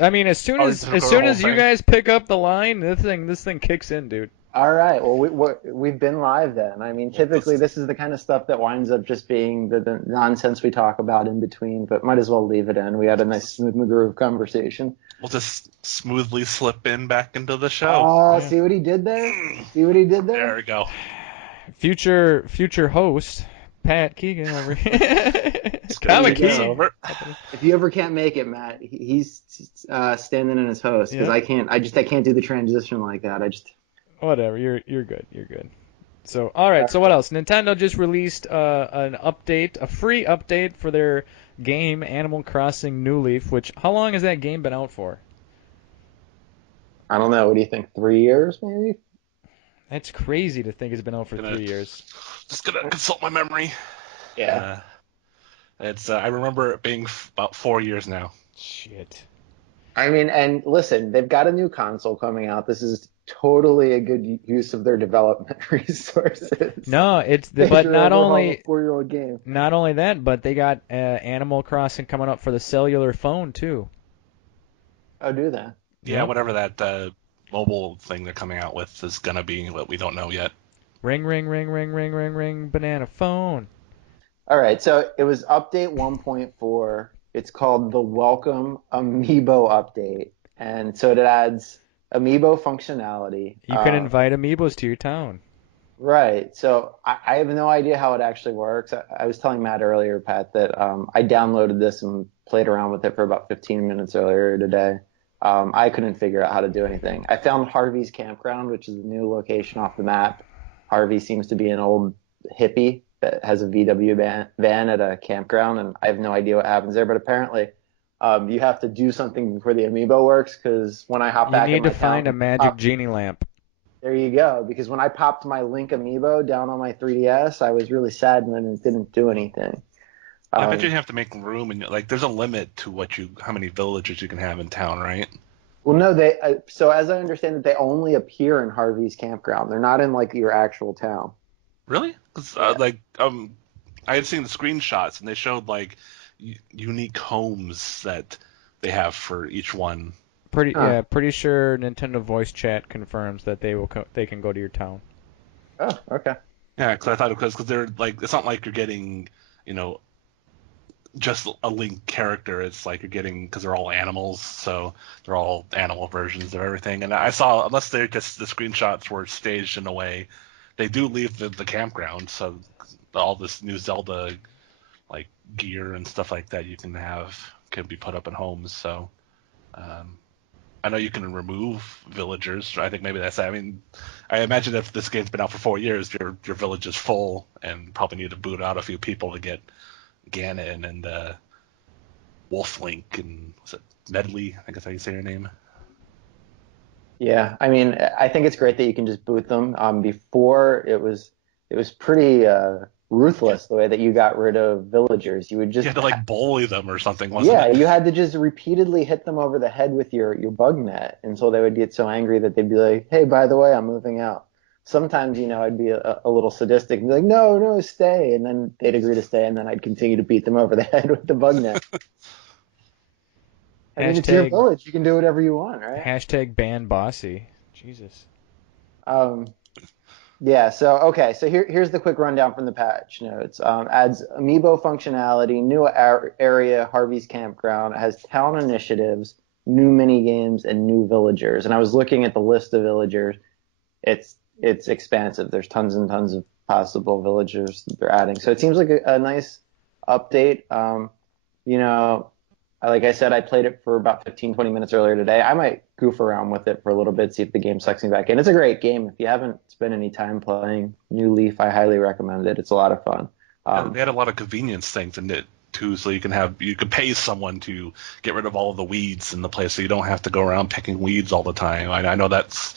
I mean, as soon as you guys pick up the line, this thing kicks in, dude. All right. Well, we've been live then. I mean, typically this is the kind of stuff that winds up just being the nonsense we talk about in between, but might as well leave it in. We had a nice Smooth McGroove conversation. We'll just smoothly slip in back into the show. Oh, yeah. See what he did there? There we go. Future host, Pat Keegan over here. If you ever can't make it, Matt, he's standing in as host because I can't do the transition like that. Whatever, you're good. So all right, so what else? Nintendo just released an update, a free update for their game Animal Crossing New Leaf. Which how long has that game been out for? I don't know. What do you think? 3 years, maybe? That's crazy to think it's been out for 3 years. Just gonna consult my memory. Yeah. I remember it being about 4 years now. Shit. I mean, and listen, they've got a new console coming out. This is totally a good use of their development resources. No, but not only a 4-year-old game. Not only that, but they got Animal Crossing coming up for the cellular phone too. Oh, do they? Yeah, whatever that mobile thing they're coming out with is gonna be, what we don't know yet. Ring, ring, ring, ring, ring, ring, ring, banana phone. All right, so it was update 1.4. It's called the Welcome Amiibo update, and so it adds Amiibo functionality. You can invite Amiibos to your town. Right. So I have no idea how it actually works. I was telling Matt earlier, Pat, that I downloaded this and played around with it for about 15 minutes earlier today. I couldn't figure out how to do anything. I found Harvey's Campground, which is a new location off the map. Harvey seems to be an old hippie that has a VW van at a campground, and I have no idea what happens there. But apparently, you have to do something before the Amiibo works, because when I hop back in my You need to find a magic genie lamp. There you go, because when I popped my Link Amiibo down on my 3DS, I was really sad when it didn't do anything. I bet you have to make room, and like there's a limit to how many villages you can have in town, right? Well, no, so as I understand it, they only appear in Harvey's Campground. They're not in like your actual town. Really? 'Cause, I had seen the screenshots, and they showed like unique homes that they have for each one. Pretty sure Nintendo Voice Chat confirms that they can go to your town. Oh, okay. Yeah, because I thought because they're like, it's not like you're getting, just a Link character. It's like you're getting, because they're all animals, so they're all animal versions of everything. And I saw, unless they're just the screenshots were staged in a way, they do leave the campground, so all this new Zelda like gear and stuff like that you can be put up in homes. So I know you can remove villagers. I think maybe that's. I mean, I imagine if this game's been out for 4 years, your village is full, and probably need to boot out a few people to get Ganon and Wolf Link and was it Medley? I think that's how you say your name. Yeah, I mean, I think it's great that you can just boot them. Before it was pretty ruthless the way that you got rid of villagers. You would just you had to like bully them or something, wasn't it? Yeah, you had to just repeatedly hit them over the head with your bug net until they would get so angry that they'd be like, "Hey, by the way, I'm moving out." Sometimes, I'd be a little sadistic and be like, "No, no, stay," and then they'd agree to stay, and then I'd continue to beat them over the head with the bug net. I mean, it's your village. You can do whatever you want, right? Hashtag ban bossy. Jesus. Yeah, so here's the quick rundown from the patch notes. Adds amiibo functionality, new area, Harvey's Campground. It has town initiatives, new mini games, and new villagers. And I was looking at the list of villagers. It's expansive. There's tons and tons of possible villagers that they're adding. So it seems like a nice update. Like I said, I played it for about 15, 20 minutes earlier today. I might goof around with it for a little bit, see if the game sucks me back in. It's a great game. If you haven't spent any time playing New Leaf, I highly recommend it. It's a lot of fun. They had a lot of convenience things in it too, so you can pay someone to get rid of all of the weeds in the place, so you don't have to go around picking weeds all the time. I know that's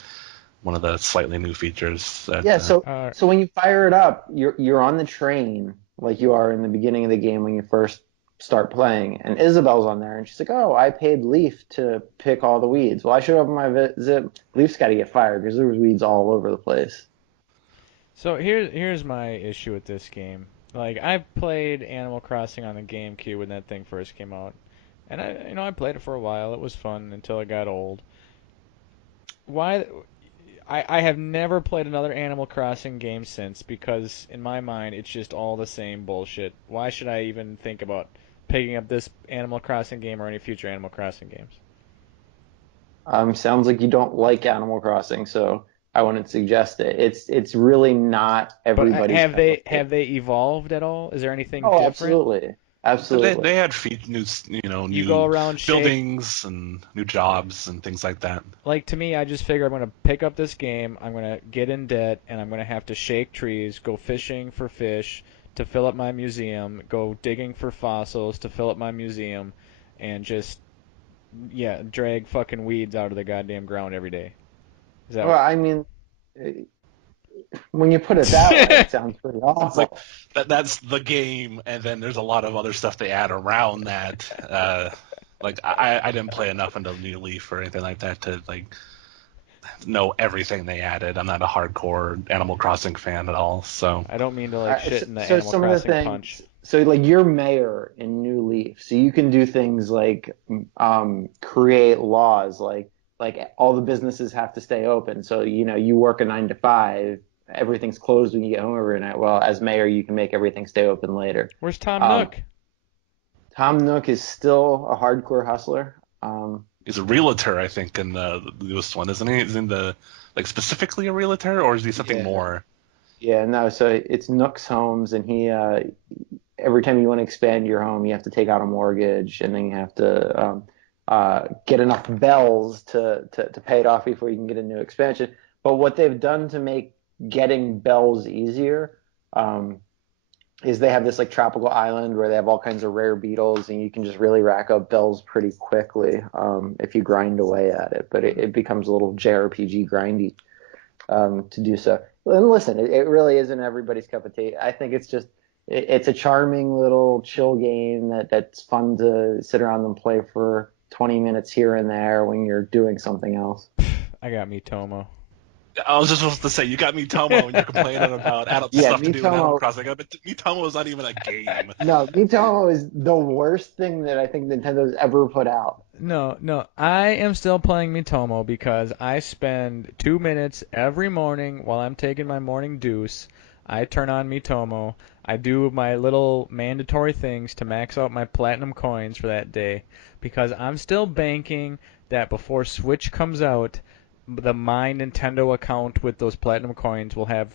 one of the slightly new features. So when you fire it up, you're on the train like you are in the beginning of the game when you first start playing, and Isabel's on there, and she's like, "Oh, I paid Leaf to pick all the weeds." Well, I showed up on my visit. Leaf's got to get fired because there was weeds all over the place. So here's my issue with this game. Like, I played Animal Crossing on the GameCube when that thing first came out, and I played it for a while. It was fun until it got old. Why? I have never played another Animal Crossing game since, because in my mind it's just all the same bullshit. Why should I even think about picking up this Animal Crossing game or any future Animal Crossing games? Sounds like you don't like Animal Crossing, so I wouldn't suggest it. It's really not everybody's. But have they evolved at all? Is there anything different? Absolutely. Absolutely. They had new you go around buildings and new jobs and things like that. Like, to me, I just figure I'm going to pick up this game, I'm going to get in debt, and I'm going to have to shake trees, go fishing for fish to fill up my museum, go digging for fossils to fill up my museum, and just, drag fucking weeds out of the goddamn ground every day. I mean, when you put it that way, it sounds pretty awful. Like, that's the game, and then there's a lot of other stuff they add around that. Like, I didn't play enough into New Leaf or anything like that to know everything they added. I'm not a hardcore Animal Crossing fan at all, so I don't mean to shit in the Animal Crossing punch. So you're mayor in New Leaf, so you can do things like create laws, like all the businesses have to stay open. So you work a 9 to 5. Everything's closed when you get home every night. Well, as mayor, you can make everything stay open later. Where's Tom Nook? Tom Nook is still a hardcore hustler. He's a realtor, I think, in the newest one, isn't he? Isn't specifically a realtor, or is he something more? Yeah, no. So it's Nook's Homes, and he every time you want to expand your home, you have to take out a mortgage, and then you have to get enough bells to pay it off before you can get a new expansion. But what they've done to make getting bells easier is they have this tropical island where they have all kinds of rare beetles, and you can just really rack up bells pretty quickly if you grind away at it. But it becomes a little JRPG grindy to do so. And listen, it really isn't everybody's cup of tea. I think it's a charming little chill game that's fun to sit around and play for 20 minutes here and there when you're doing something else. I got Miitomo. I was just supposed to say, you got Miitomo and you're complaining about stuff to do in Animal Crossing, but Miitomo is not even a game. No, Miitomo is the worst thing that I think Nintendo's ever put out. No, I am still playing Miitomo because I spend 2 minutes every morning while I'm taking my morning deuce. I turn on Miitomo. I do my little mandatory things to max out my platinum coins for that day because I'm still banking that before Switch comes out, my Nintendo account with those platinum coins will have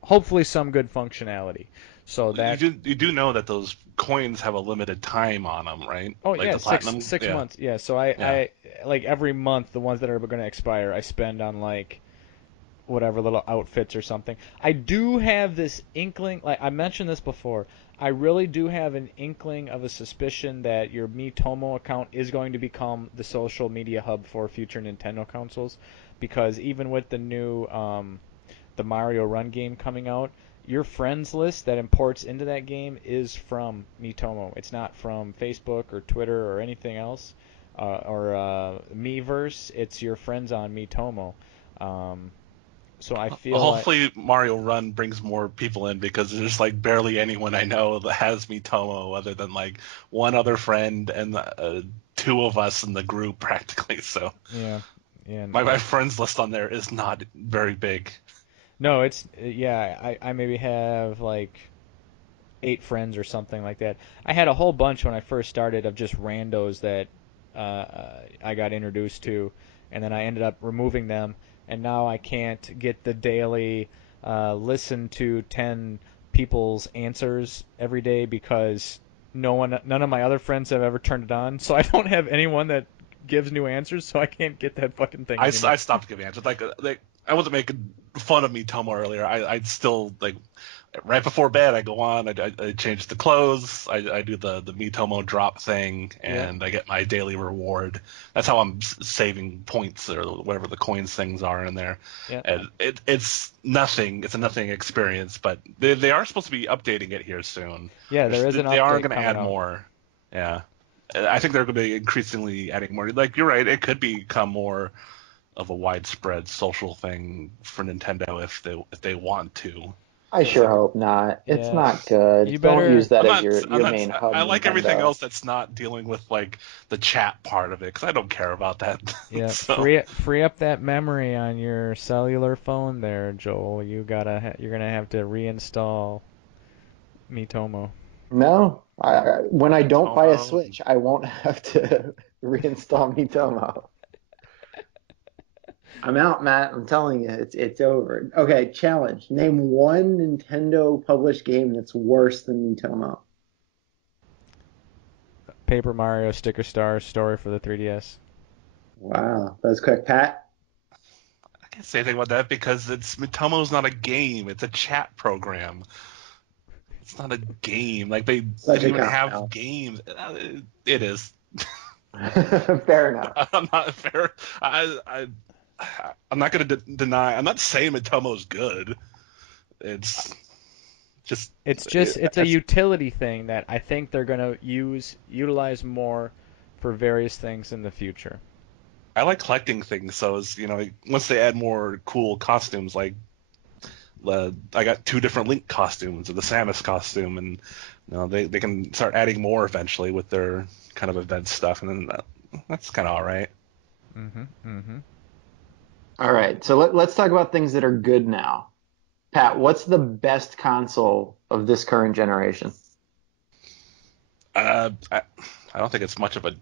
hopefully some good functionality. So that you do know that those coins have a limited time on them, right? Oh like yeah, the platinum? six months. Yeah, so I like every month the ones that are going to expire, I spend on like whatever little outfits or something. I do have this inkling, like I mentioned this before. I really do have an inkling of a suspicion that your Miitomo account is going to become the social media hub for future Nintendo consoles, because even with the new the Mario Run game coming out, your friends list that imports into that game is from Miitomo. It's not from Facebook or Twitter or anything else, or Miiverse. It's your friends on Miitomo. So I feel hopefully Mario Run brings more people in, because there's like barely anyone I know that has Miitomo other than like one other friend and two of us in the group practically. So yeah. My friends list on there is not very big. No, it's I maybe have like 8 friends or something like that. I had a whole bunch when I first started of just randos that I got introduced to, and then I ended up removing them, and now I can't get the daily listen to 10 people's answers every day because none of my other friends have ever turned it on, so I don't have anyone that gives new answers, so I can't get that fucking thing anymore. I stopped giving answers. Like I wasn't making fun of Miitomo earlier. I'd still like right before bed I go on, I change the clothes, I do the Miitomo drop thing, and I get my daily reward. That's how I'm saving points or whatever the coins things are in there. Yeah. And it's nothing. It's a nothing experience, but they are supposed to be updating it here soon. Yeah, there is an update. They are going to add out. more. Yeah. I think they're going to be increasingly adding more. Like, you're right, it could become more of a widespread social thing for Nintendo if they want to. I sure hope not. It's not good. Don't use that as your main hub. I like Nintendo. everything else that's not dealing with like the chat part of it, because I don't care about that. Yeah, so. free up that memory on your cellular phone there, Joel. You're gonna have to reinstall Miitomo. No, when I don't buy a Switch, I won't have to reinstall Miitomo. I'm out, Matt. I'm telling you, it's over. Okay, challenge. Name one Nintendo published game that's worse than Miitomo. Paper Mario Sticker Star Story for the 3DS. Wow, that was quick. Pat? I can't say anything about that because Miitomo's not a game. It's a chat program. It's not a game. Like, they didn't even have games. It is. Fair enough. I'm not fair. I'm not going to deny. I'm not saying Miitomo's good. It's a utility thing that I think they're going to utilize more for various things in the future. I like collecting things, so once they add more cool costumes, like I got 2 different Link costumes, or the Samus costume, and they can start adding more eventually with their kind of event stuff, and then that's kind of all right. All right, so let's talk about things that are good now. Pat, what's the best console of this current generation? I don't think it's much of a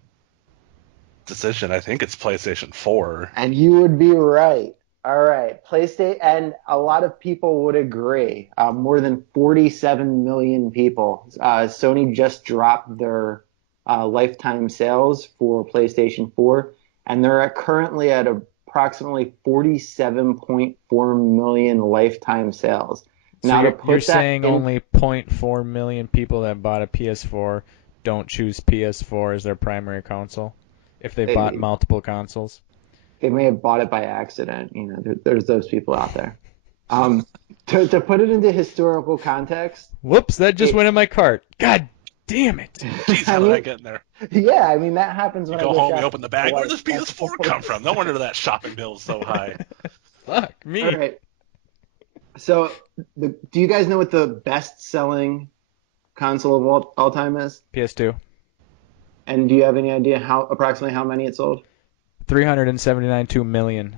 decision. I think it's PlayStation 4. And you would be right. All right, PlayStation, and a lot of people would agree. More than 47 million people. Sony just dropped their lifetime sales for PlayStation 4, and they're currently at approximately 47.4 million lifetime sales. So now, you're saying only 0.4 million people that bought a PS4 don't choose PS4 as their primary console if they bought multiple consoles? They may have bought it by accident. There's those people out there. To put it into historical context. Whoops, that just went in my cart. God damn it. Jeez, how did I get in there? Yeah, I mean, that happens when you go home, you open the bag. Where does PS4 come from? No wonder that shopping bill is so high. Fuck me. All right. So, do you guys know what the best-selling console of all time is? PS2. And do you have any idea approximately how many it sold? 379.2 million.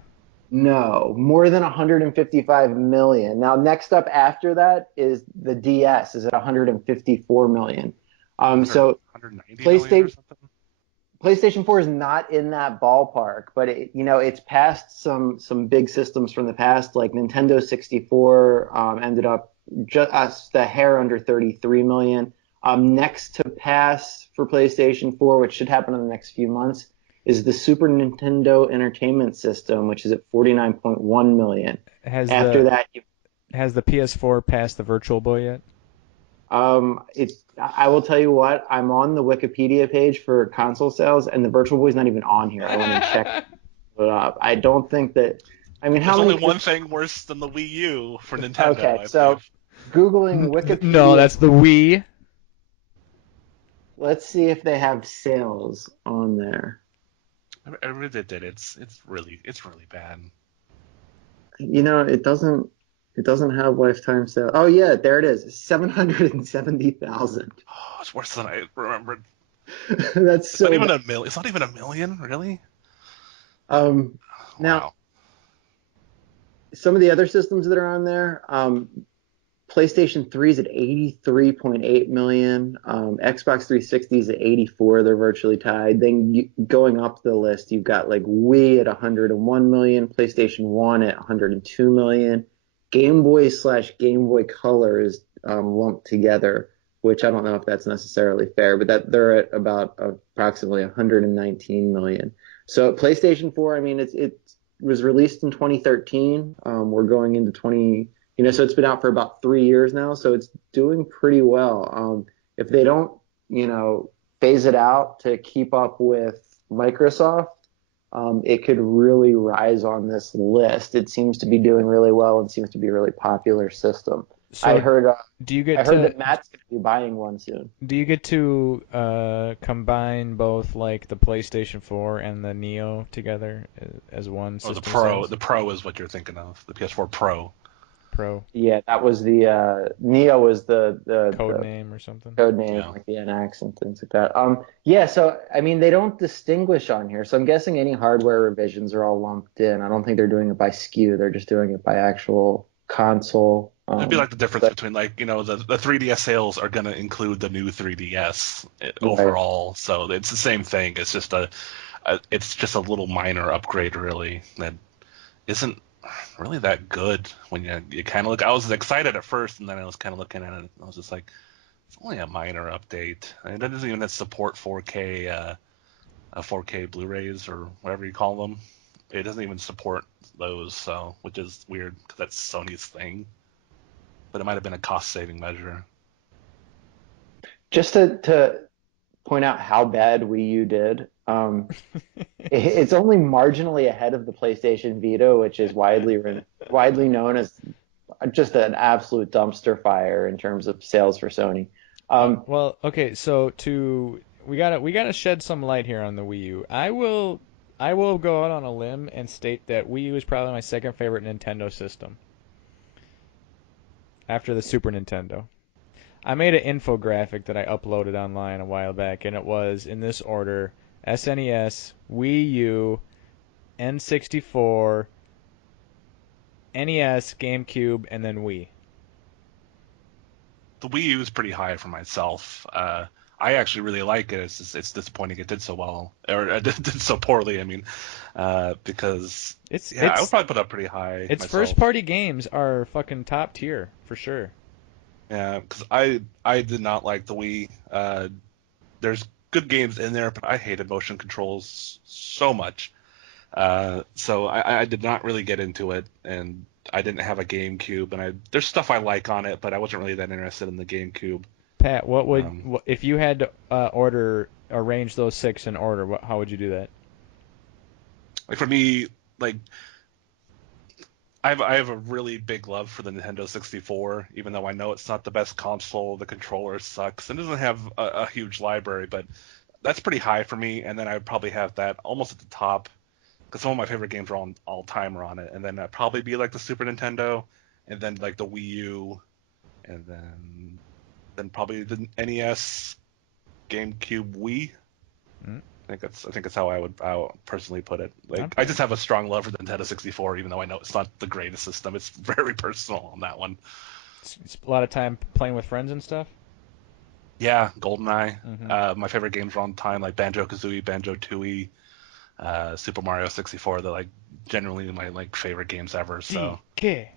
No, more than 155 million. Now, next up after that is the DS, is at 154 million. 100, So 190 million or PlayStation something? PlayStation 4 is not in that ballpark, but it's passed some big systems from the past, like Nintendo 64 ended up just a hair under 33 million. Next to pass for PlayStation 4, which should happen in the next few months, is the Super Nintendo Entertainment System, which is at 49.1 million. Has After the that, has the PS4 passed the Virtual Boy yet? I will tell you what, I'm on the Wikipedia page for console sales, and the Virtual Boy's not even on here. I went and checked it up. I don't think that. I mean, how There's many? only one thing worse than the Wii U for Nintendo, Okay, I so believe. Googling No, Wikipedia. that's the Wii. Let's see if they have sales on there. I really did. It's really bad. It doesn't have lifetime sales. Oh yeah, there it is. 770,000. Oh, it's worse than I remembered. That's It's not so even bad. a million. It's not even a million, really. Um, Now, Wow. some of the other systems that are on there, PlayStation 3 is at 83.8 million. Xbox 360 is at 84. They're virtually tied. Then going up the list, you've got like Wii at 101 million, PlayStation 1 at 102 million. Game Boy / Game Boy Color is lumped together, which I don't know if that's necessarily fair, but they're at about approximately 119 million. So PlayStation 4, I mean, it was released in 2013. We're going into 20, so it's been out for about 3 years now, so it's doing pretty well. If they don't, phase it out to keep up with Microsoft, it could really rise on this list. It seems to be doing really well and seems to be a really popular system. So do you I get heard to that Matt's going to be buying one soon. combine both like the PlayStation 4 and the Neo together as one Oh, the system Pro. sales? The Pro is what you're thinking of. The PS4 Pro. Pro Yeah, that was the Neo was code the name or something. code name, Yeah. like the NX and things like that. Yeah, so I mean, they don't distinguish on here. So I'm guessing any hardware revisions are all lumped in. I don't think they're doing it by SKU. They're just doing it by actual console. It'd be like the difference But between the 3DS sales are going to include the new 3DS right. overall, so it's the same thing. It's just a little minor upgrade, really. That isn't really that good when you kind of look. I was excited at first, and then I was kind of looking at it, and I was just like, it's only a minor update. And it doesn't even support 4K 4K Blu-rays or whatever you call them. It doesn't even support those, so which is weird because that's Sony's thing. But it might have been a cost-saving measure. Just to point out how bad Wii U did, it's only marginally ahead of the PlayStation Vita, which is widely known as just an absolute dumpster fire in terms of sales for Sony. Well, okay, so we gotta shed some light here on the Wii U. I will go out on a limb and state that Wii U is probably my second favorite Nintendo system after the Super Nintendo. I made an infographic that I uploaded online a while back, and it was in this order: SNES, Wii U, N64, NES, GameCube, and then Wii. The Wii U is pretty high for myself. I actually really like it. It's disappointing it did so well, or did so poorly. I mean, because It's I would it's probably put up pretty high its first myself. party games are fucking top tier for sure. Yeah, because I did not like the Wii. There's good games in there, but I hated motion controls so much. So I did not really get into it, and I didn't have a GameCube, and there's stuff I like on it, but I wasn't really that interested in the GameCube. Pat, Um, if you had to arrange those six in order, how would you do that? like for me, like I have a really big love for the Nintendo 64, even though I know it's not the best console. The controller sucks. It doesn't have a huge library, but that's pretty high for me. And then I would probably have that almost at the top. because some of my favorite games are all time are on it, and then that'd probably be like the Super Nintendo, and then like the Wii U, and then probably the NES, GameCube, Wii. I think that's how I would personally put it. Like, okay. I just have a strong love for the Nintendo 64, even though I know it's not the greatest system. It's very personal on that one. It's a lot of time playing with friends and stuff. Yeah, GoldenEye. My favorite games are on time, like Banjo-Kazooie, Banjo-Tooie, Super Mario 64. They're like generally my like favorite games ever. So. DK,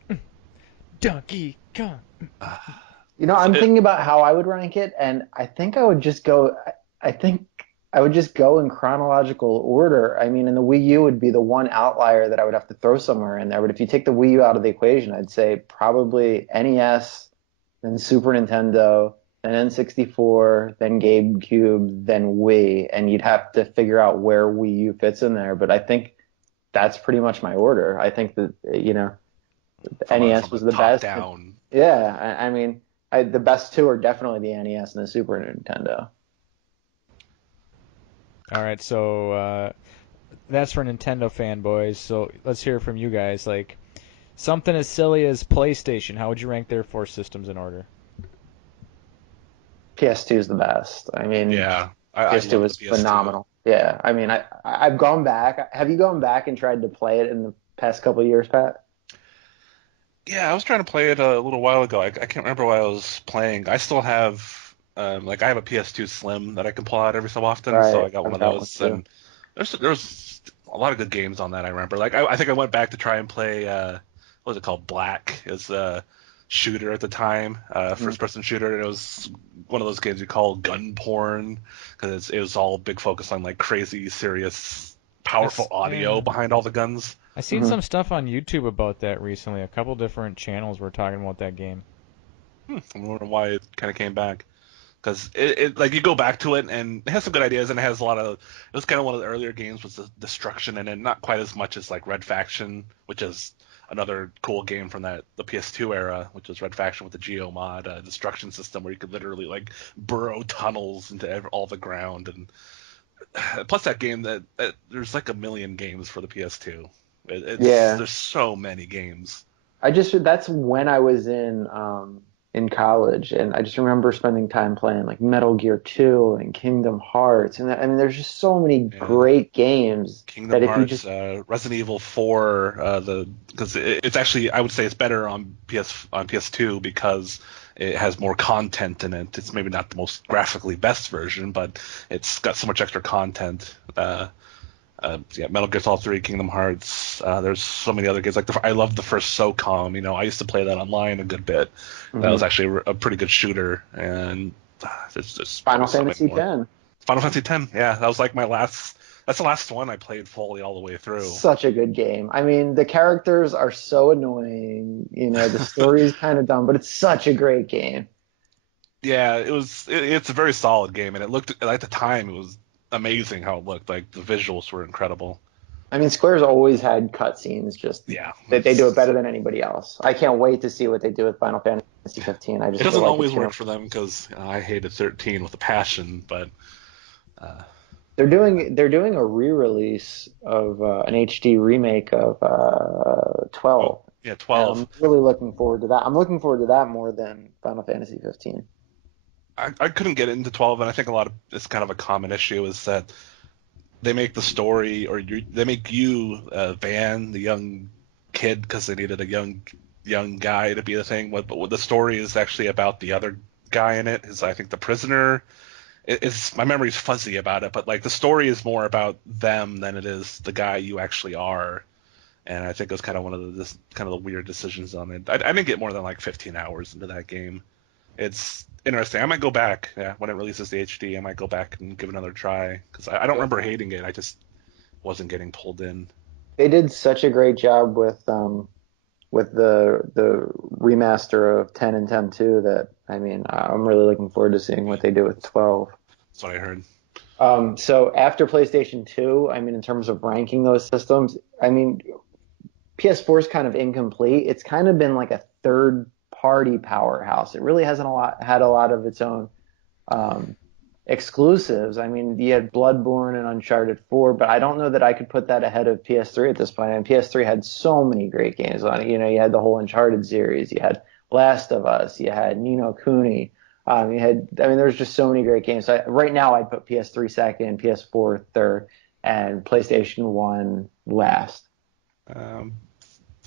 Donkey Kong. I'm thinking about how I would rank it, and I think I would just go. I think I would just go in chronological order. I mean, and the Wii U would be the one outlier that I would have to throw somewhere in there. But if you take the Wii U out of the equation, I'd say probably NES, then Super Nintendo, then N64, then GameCube, then Wii, and you'd have to figure out where Wii U fits in there. But I think that's pretty much my order. I think that, the NES was the best. Down. Yeah, I mean, the best two are definitely the NES and the Super Nintendo. All right, so that's for Nintendo fanboys. So let's hear from you guys. Like, something as silly as PlayStation. How would you rank their 4 systems in order? PS2 is the best. I mean, yeah, PS2 was phenomenal. Yeah, I mean, I've gone back. Have you gone back and tried to play it in the past couple of years, Pat? Yeah, I was trying to play it a little while ago. I can't remember what I was playing. I still have I have a PS2 Slim that I can pull out every so often, right. so I got one of those. And there's a lot of good games on that. I remember. Like I think I went back to try and play what was it called? Black. It was a shooter at the time, first-person shooter. And it was one of those games you call gun porn because it was all big focus on like crazy, serious, powerful audio behind all the guns. I seen some stuff on YouTube about that recently. A couple different channels were talking about that game. I'm wondering why it kind of came back. Because it like you go back to it and it has some good ideas and it has a lot of. It was kind of one of the earlier games with the destruction and then not quite as much as like Red Faction, which is another cool game from the PS2 era, which was Red Faction with the Geomod destruction system where you could literally like burrow tunnels into all the ground and plus that game that there's like a million games for the PS2. There's so many games. That's when I was in college, and I just remember spending time playing like Metal Gear 2 and Kingdom Hearts, and I mean, there's just so many great games. Kingdom Hearts, Resident Evil 4, because it's actually I would say it's better on PS2 because it has more content in it. It's maybe not the most graphically best version, but it's got so much extra content. Metal Gear Solid 3, Kingdom Hearts. There's so many other games. Like I love the first SOCOM. I used to play that online a good bit. That was actually a pretty good shooter. And there's just Final Fantasy X. Final Fantasy X. Yeah, that was like my last. That's the last one I played fully all the way through. Such a good game. I mean, the characters are so annoying. The story is kind of dumb, but it's such a great game. Yeah, it's a very solid game, and it looked at the time it was amazing how it looked. Like the visuals were incredible. I mean, Square's always had cutscenes. They do it better than anybody else. I can't wait to see what they do with Final Fantasy 15. It doesn't always work for them because I hated 13 with a passion, but they're doing a re-release of an HD remake of 12. Yeah, 12. I'm really looking forward to that. I'm looking forward to that more than Final Fantasy 15. I couldn't get into 12, and I think it's kind of a common issue is that they make the story, or they make you Van, the young kid, because they needed a young guy to be the thing. But the story is actually about the other guy in it. Is I think the prisoner. My memory's fuzzy about it, but like the story is more about them than it is the guy you actually are. And I think it was kind of one of the weird decisions on it. I didn't get more than like 15 hours into that game. It's interesting. I might go back when it releases the HD. I might go back and give it another try because I don't remember hating it. I just wasn't getting pulled in. They did such a great job with the remaster of 10 and 10-2 that I mean I'm really looking forward to seeing what they do with 12. That's what I heard. So after PlayStation 2, I mean in terms of ranking those systems, I mean PS4 is kind of incomplete. It's kind of been like a third party powerhouse. It really hasn't had a lot of its own exclusives. I mean, you had Bloodborne and Uncharted 4, but I don't know that I could put that ahead of PS3 at this point. And PS3 had so many great games on it. You know, you had the whole Uncharted series, you had Last of Us, you had Ni no Kuni. You had, I mean, there's just so many great games. So right now, I'd put PS3 second, PS4 third, and PlayStation 1 last.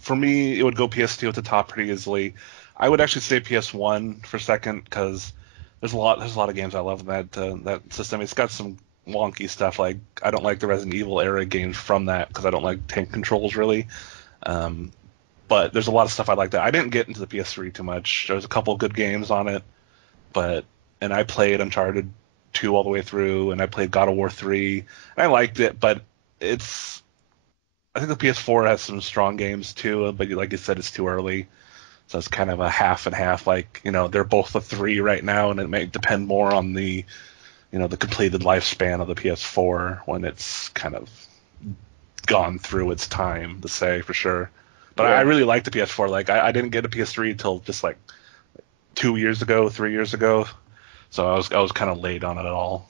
For me, it would go PS2 at the top pretty easily. I would actually say PS1 for second because there's a lot of games I love in that system. It's got some wonky stuff, like I don't like the Resident Evil era games from that because I don't like tank controls really. But there's a lot of stuff I like that. I didn't get into the PS3 too much. There was a couple of good games on it, and I played Uncharted 2 all the way through, and I played God of War 3, and I liked it, but I think the PS4 has some strong games too, but like you said, it's too early. So it's kind of a half and half. Like, they're both a 3 right now, and it may depend more on the completed lifespan of the PS4 when it's kind of gone through its time, to say for sure. But yeah. I really like the PS4. Like, I didn't get a PS3 until just like 3 years ago. So I was kind of late on it at all.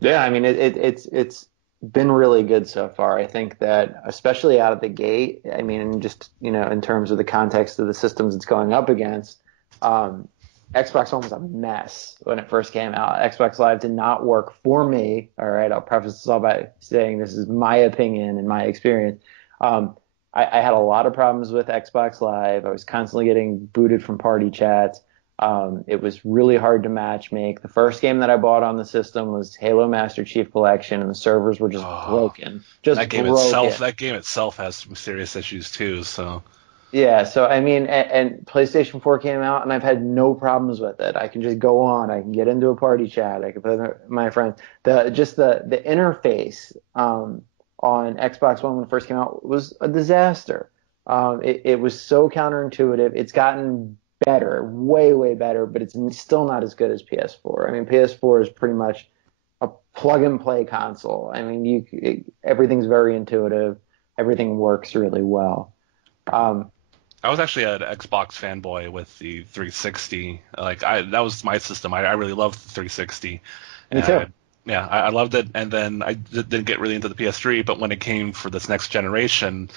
Yeah, I mean, it's been really good so far. I think that especially out of the gate, I mean, just, in terms of the context of the systems it's going up against, Xbox One was a mess when it first came out. Xbox Live did not work for me. All right, I'll preface this all by saying this is my opinion and my experience. I had a lot of problems with Xbox Live. I was constantly getting booted from party chats. It was really hard to match make. The first game that I bought on the system was Halo Master Chief Collection, and the servers were just broken. That game itself has some serious issues too. So yeah, so I mean, and PlayStation 4 came out, and I've had no problems with it. I can just go on. I can get into a party chat. I can play with my friends. The interface on Xbox One when it first came out was a disaster. It was so counterintuitive. It's gotten better, way, way better, but it's still not as good as PS4. I mean, PS4 is pretty much a plug-and-play console. I mean, everything's very intuitive. Everything works really well. I was actually an Xbox fanboy with the 360. That was my system. I really loved the 360. Me too. I loved it, and then I didn't get really into the PS3. But when it came for this next generation,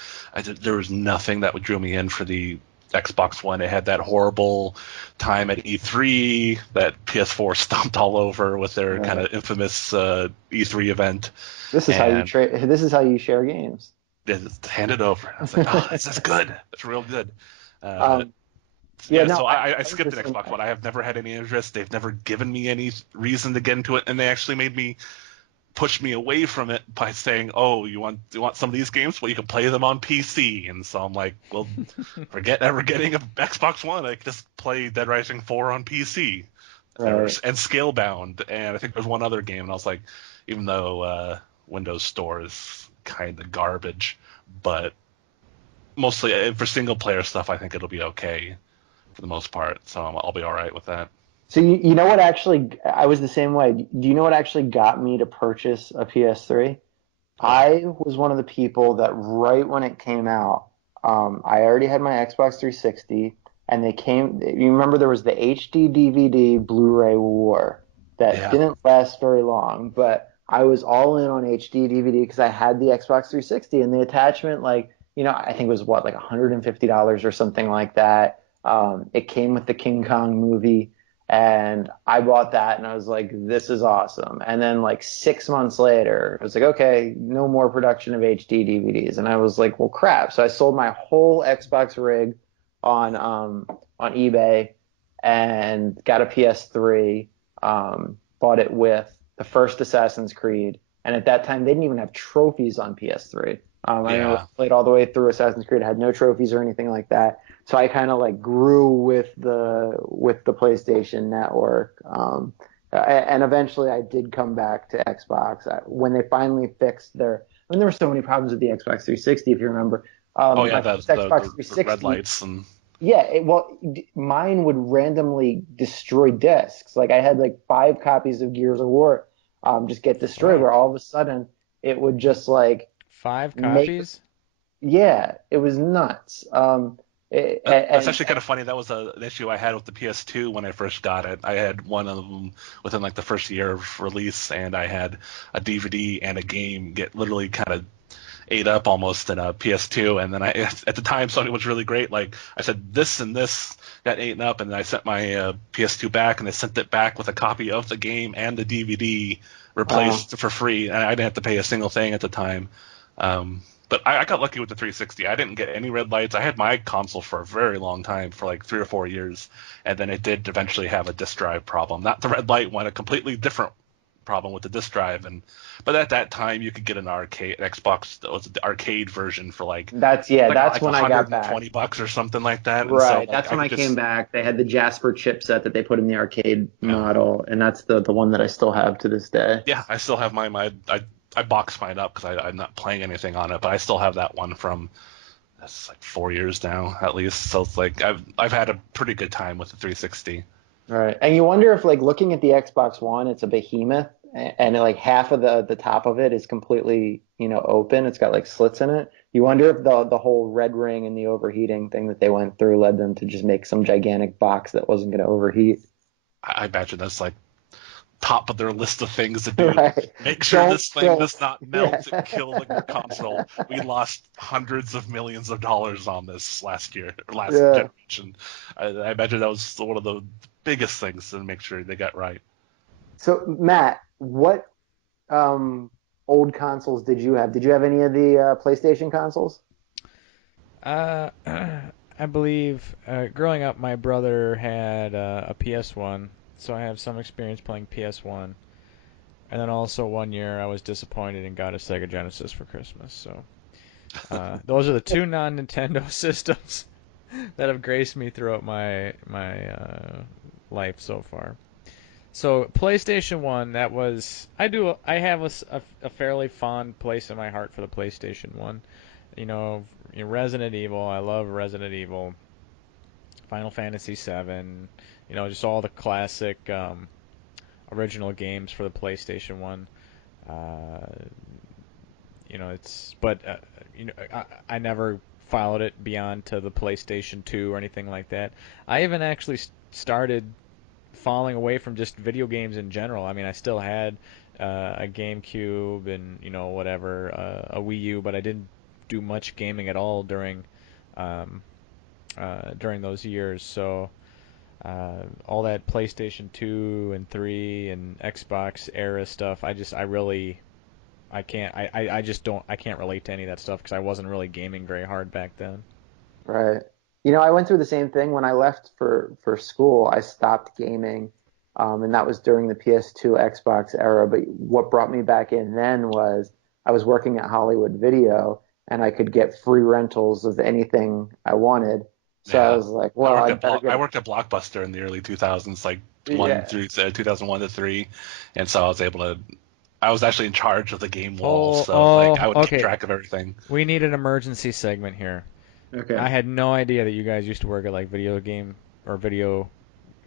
there was nothing that drew me in for the Xbox One. It had that horrible time at E3 that PS4 stomped all over with their kind of infamous E3 event. This is how you share games. Hand it over. I was like, oh, this is good. It's real good. So I skipped an Xbox One. I have never had any interest. They've never given me any reason to get into it, and they actually push me away from it by saying, "Oh, you want some of these games? Well, you can play them on PC." And so I'm like, "Well, forget ever getting an Xbox One. I can just play Dead Rising 4 on PC, right. And Scalebound." And I think there's one other game, and I was like, even though Windows Store is kind of garbage, but mostly for single player stuff, I think it'll be okay for the most part. So I'll be all right with that. So you know what actually, I was the same way. Do you know what actually got me to purchase a PS3? I was one of the people that right when it came out, I already had my Xbox 360, and you remember there was the HD DVD Blu-ray war that didn't last very long, but I was all in on HD DVD because I had the Xbox 360, and the attachment, I think it was like $150 or something like that. It came with the King Kong movie. And I bought that, and I was like, this is awesome. And then 6 months later, it was like, okay, no more production of HD DVDs. And I was like, well, crap. So I sold my whole Xbox rig on eBay and got a PS3, bought it with the first Assassin's Creed. And at that time, they didn't even have trophies on PS3. I played all the way through Assassin's Creed, had no trophies or anything like that. So I kind of grew with the PlayStation Network, and eventually I did come back to Xbox when they finally fixed there were so many problems with the Xbox 360, if you remember. Xbox 360, the red lights and mine would randomly destroy discs. I had 5 copies of Gears of War just get destroyed, where all of a sudden it would just 5 copies. It was nuts. That's actually kind of funny. That was an issue I had with the PS2 when I first got it. I had one of them within like the first year of release, and I had a DVD and a game get literally kind of ate up almost in a PS2. And then at the time, Sony was really great. Like I said, this and this got eaten up, and then I sent my PS2 back, and they sent it back with a copy of the game and the DVD replaced for free, and I didn't have to pay a single thing at the time. But I got lucky with the 360. I didn't get any red lights. I had my console for a very long time, for like 3 or 4 years, and then it did eventually have a disk drive problem. Not the red light one, a completely different problem with the disk drive. But at that time, you could get an arcade Xbox, that was the arcade version for that's when I got back. $120 or something like that. Right. And so, that's when I came back. They had the Jasper chipset that they put in the arcade model, and that's the one that I still have to this day. Yeah, I still have mine. I boxed mine up because I'm not playing anything on it, but I still have that one from that's like 4 years now at least. So it's like I've had a pretty good time with the 360. Right, and you wonder if like looking at the Xbox One, it's a behemoth, and like half of the top of it is completely open. It's got like slits in it. You wonder if the whole red ring and the overheating thing that they went through led them to just make some gigantic box that wasn't going to overheat. I imagine that's like top of their list of things to do. Right. Make sure this thing does not melt and kill the console. We lost hundreds of millions of dollars on this last generation. I imagine that was one of the biggest things to make sure they got right. So Matt, what old consoles did you have? Did you have any of the PlayStation consoles? I believe growing up, my brother had a PS1. So I have some experience playing PS1. And then also one year I was disappointed and got a Sega Genesis for Christmas. So those are the two non-Nintendo systems that have graced me throughout my life so far. So PlayStation 1, that was I have a fairly fond place in my heart for the PlayStation 1. Resident Evil, I love Resident Evil. Final Fantasy 7, just all the classic original games for the PlayStation 1. I never followed it beyond to the PlayStation 2 or anything like that. I even actually started falling away from just video games in general. I mean, I still had a GameCube and a Wii U, but I didn't do much gaming at all during those years. So all that PlayStation 2 and 3 and Xbox era stuff, I can't relate to any of that stuff because I wasn't really gaming very hard back then. Right. I went through the same thing when I left for school. I stopped gaming, and that was during the PS2 Xbox era. But what brought me back in then was I was working at Hollywood Video, and I could get free rentals of anything I wanted. So I was like, well, I worked at Blockbuster in the early 2000s, like 2001 to 3, and so I was actually in charge of the game wall, I would keep track of everything. We need an emergency segment here. Okay. I had no idea that you guys used to work at like video game or video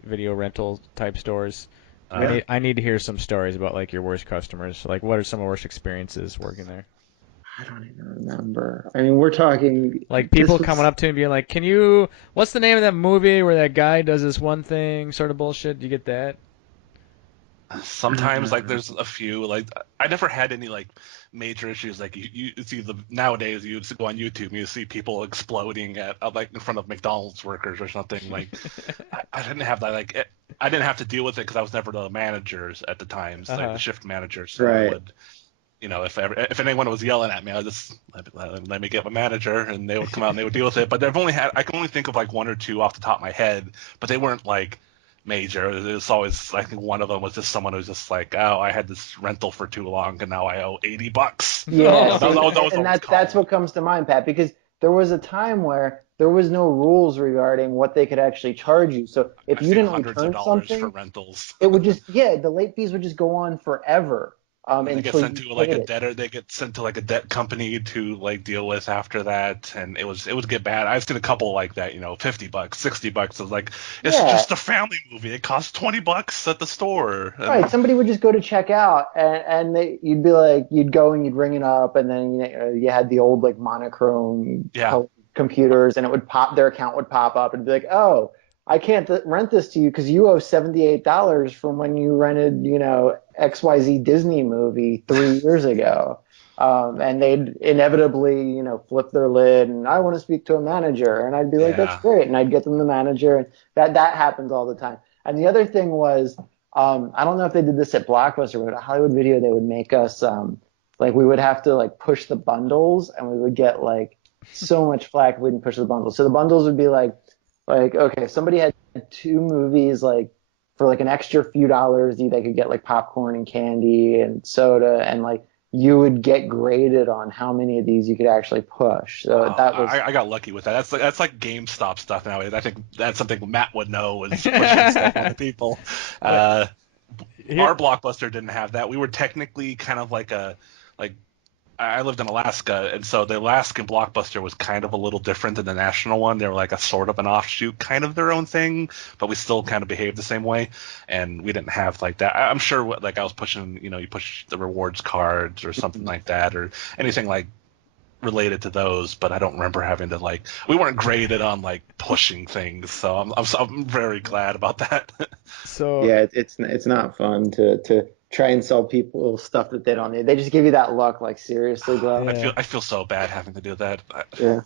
rental type stores. I need to hear some stories about like your worst customers. Like, what are some of the worst experiences working there? I don't even remember. I mean, we're talking like people coming up to me and being like, what's the name of that movie where that guy does this one thing sort of bullshit? Do you get that? Sometimes there's a few, I never had any major issues. You see nowadays you go on YouTube and you see people exploding at in front of McDonald's workers or something. I didn't have that. I didn't have to deal with it because I was never the managers at the times, the shift managers. So right. I would, if anyone was yelling at me, I would just let me get my manager, and they would come out and they would deal with it. But I can only think of one or two off the top of my head, but they weren't major. It was always, I think one of them was just someone who's just I had this rental for too long and now I owe $80. Yeah, that's what comes to mind, Pat, because there was a time where there was no rules regarding what they could actually charge you. So if you didn't return something, for rentals, it would just the late fees would just go on forever. They get sent to a debtor. They get sent to a debt company to deal with after that, and it would get bad. I've seen a couple like that, $50, $60. It's just a family movie. It costs $20 at the store. Right. Somebody would just go to check out, and you'd be you'd go and you'd ring it up, and then you had the old monochrome color computers, and it would pop, their account would pop up and be like, oh, I can't rent this to you because you owe $78 from when you rented, XYZ Disney movie 3 years ago. And they'd inevitably, flip their lid and I want to speak to a manager. And I'd be like, that's Yeah. great. And I'd get them the manager. And that happens all the time. And the other thing was, I don't know if they did this at Blockbuster, but at Hollywood Video, they would make us, like we would have to like push the bundles, and we would get like so much flack if we didn't push the bundles. So the bundles would be like, okay, somebody had 2 movies like for like an extra few dollars, they could get like popcorn and candy and soda, and like you would get graded on how many of these you could actually push. So that was I got lucky with that. That's like GameStop stuff nowadays. I think that's something Matt would know, is pushing stuff on the people. Our Blockbuster didn't have that. We were technically kind of like I lived in Alaska, and so the Alaskan Blockbuster was kind of a little different than the national one. They were like a sort of an offshoot, kind of their own thing, but we still kind of behaved the same way, and we didn't have like that. I'm sure like I was pushing, you push the rewards cards or something like that, or anything like related to those, but I don't remember having to like, we weren't graded on like pushing things, so I'm very glad about that. So yeah, it's not fun to try and sell people stuff that they don't need. They just give you that luck, like seriously, bro. Yeah. I feel so bad having to do that. Yeah.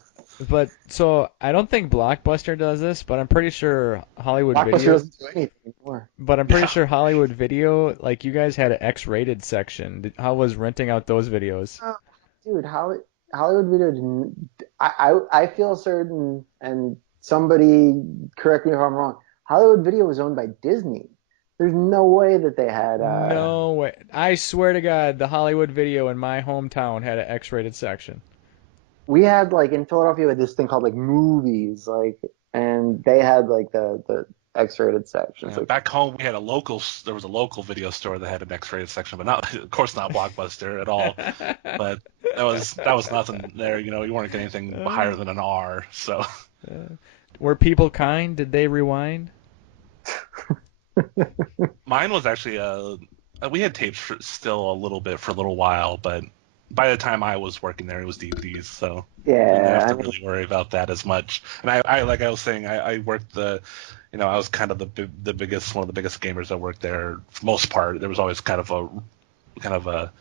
But so I don't think Blockbuster does this, but I'm pretty sure Hollywood Blockbuster Video. doesn't do anything anymore. But I'm pretty sure Hollywood Video, like you guys had an X-rated section. How was renting out those videos? Dude, Hollywood Video didn't. I feel certain, and somebody correct me if I'm wrong. Hollywood Video was owned by Disney. There's no way that they had. No way. I swear to God, the Hollywood Video in my hometown had an X-rated section. We had like in Philadelphia, we had this thing called like movies, like, and they had like the X-rated sections. Yeah, back home, we had there was a local video store that had an X-rated section, but not, of course, not Blockbuster at all. But that was nothing there. You weren't getting anything higher than an R. So, were people kind? Did they rewind? Mine was actually we had tapes still a little bit for a little while, but by the time I was working there, it was DVDs, so yeah, I didn't have to really worry about that as much. And I like I was saying, I worked I was kind of one of the biggest gamers that worked there for the most part. There was always kind of a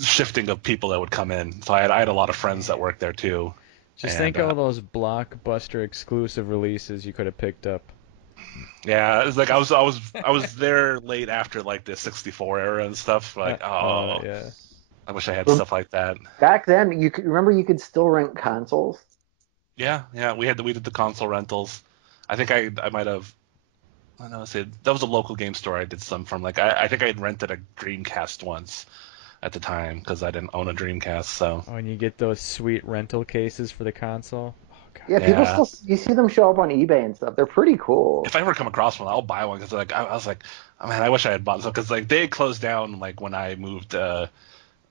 shifting of people that would come in. So I had a lot of friends that worked there too. Just think of all those Blockbuster exclusive releases you could have picked up. Yeah, it's like I was there late after like the 64 era and stuff. Like, yeah. I wish I had stuff like that. Back then, you could still rent consoles. Yeah, we did the console rentals. I think I might have. I don't know. That was a local game store I did some from. Like I think I had rented a Dreamcast once at the time because I didn't own a Dreamcast. So. Oh, and you get those sweet rental cases for the console. Yeah, people still, you see them show up on eBay and stuff. They're pretty cool. If I ever come across one, I'll buy one because like I was like, oh, man, I wish I had bought some because like they had closed down like when I moved I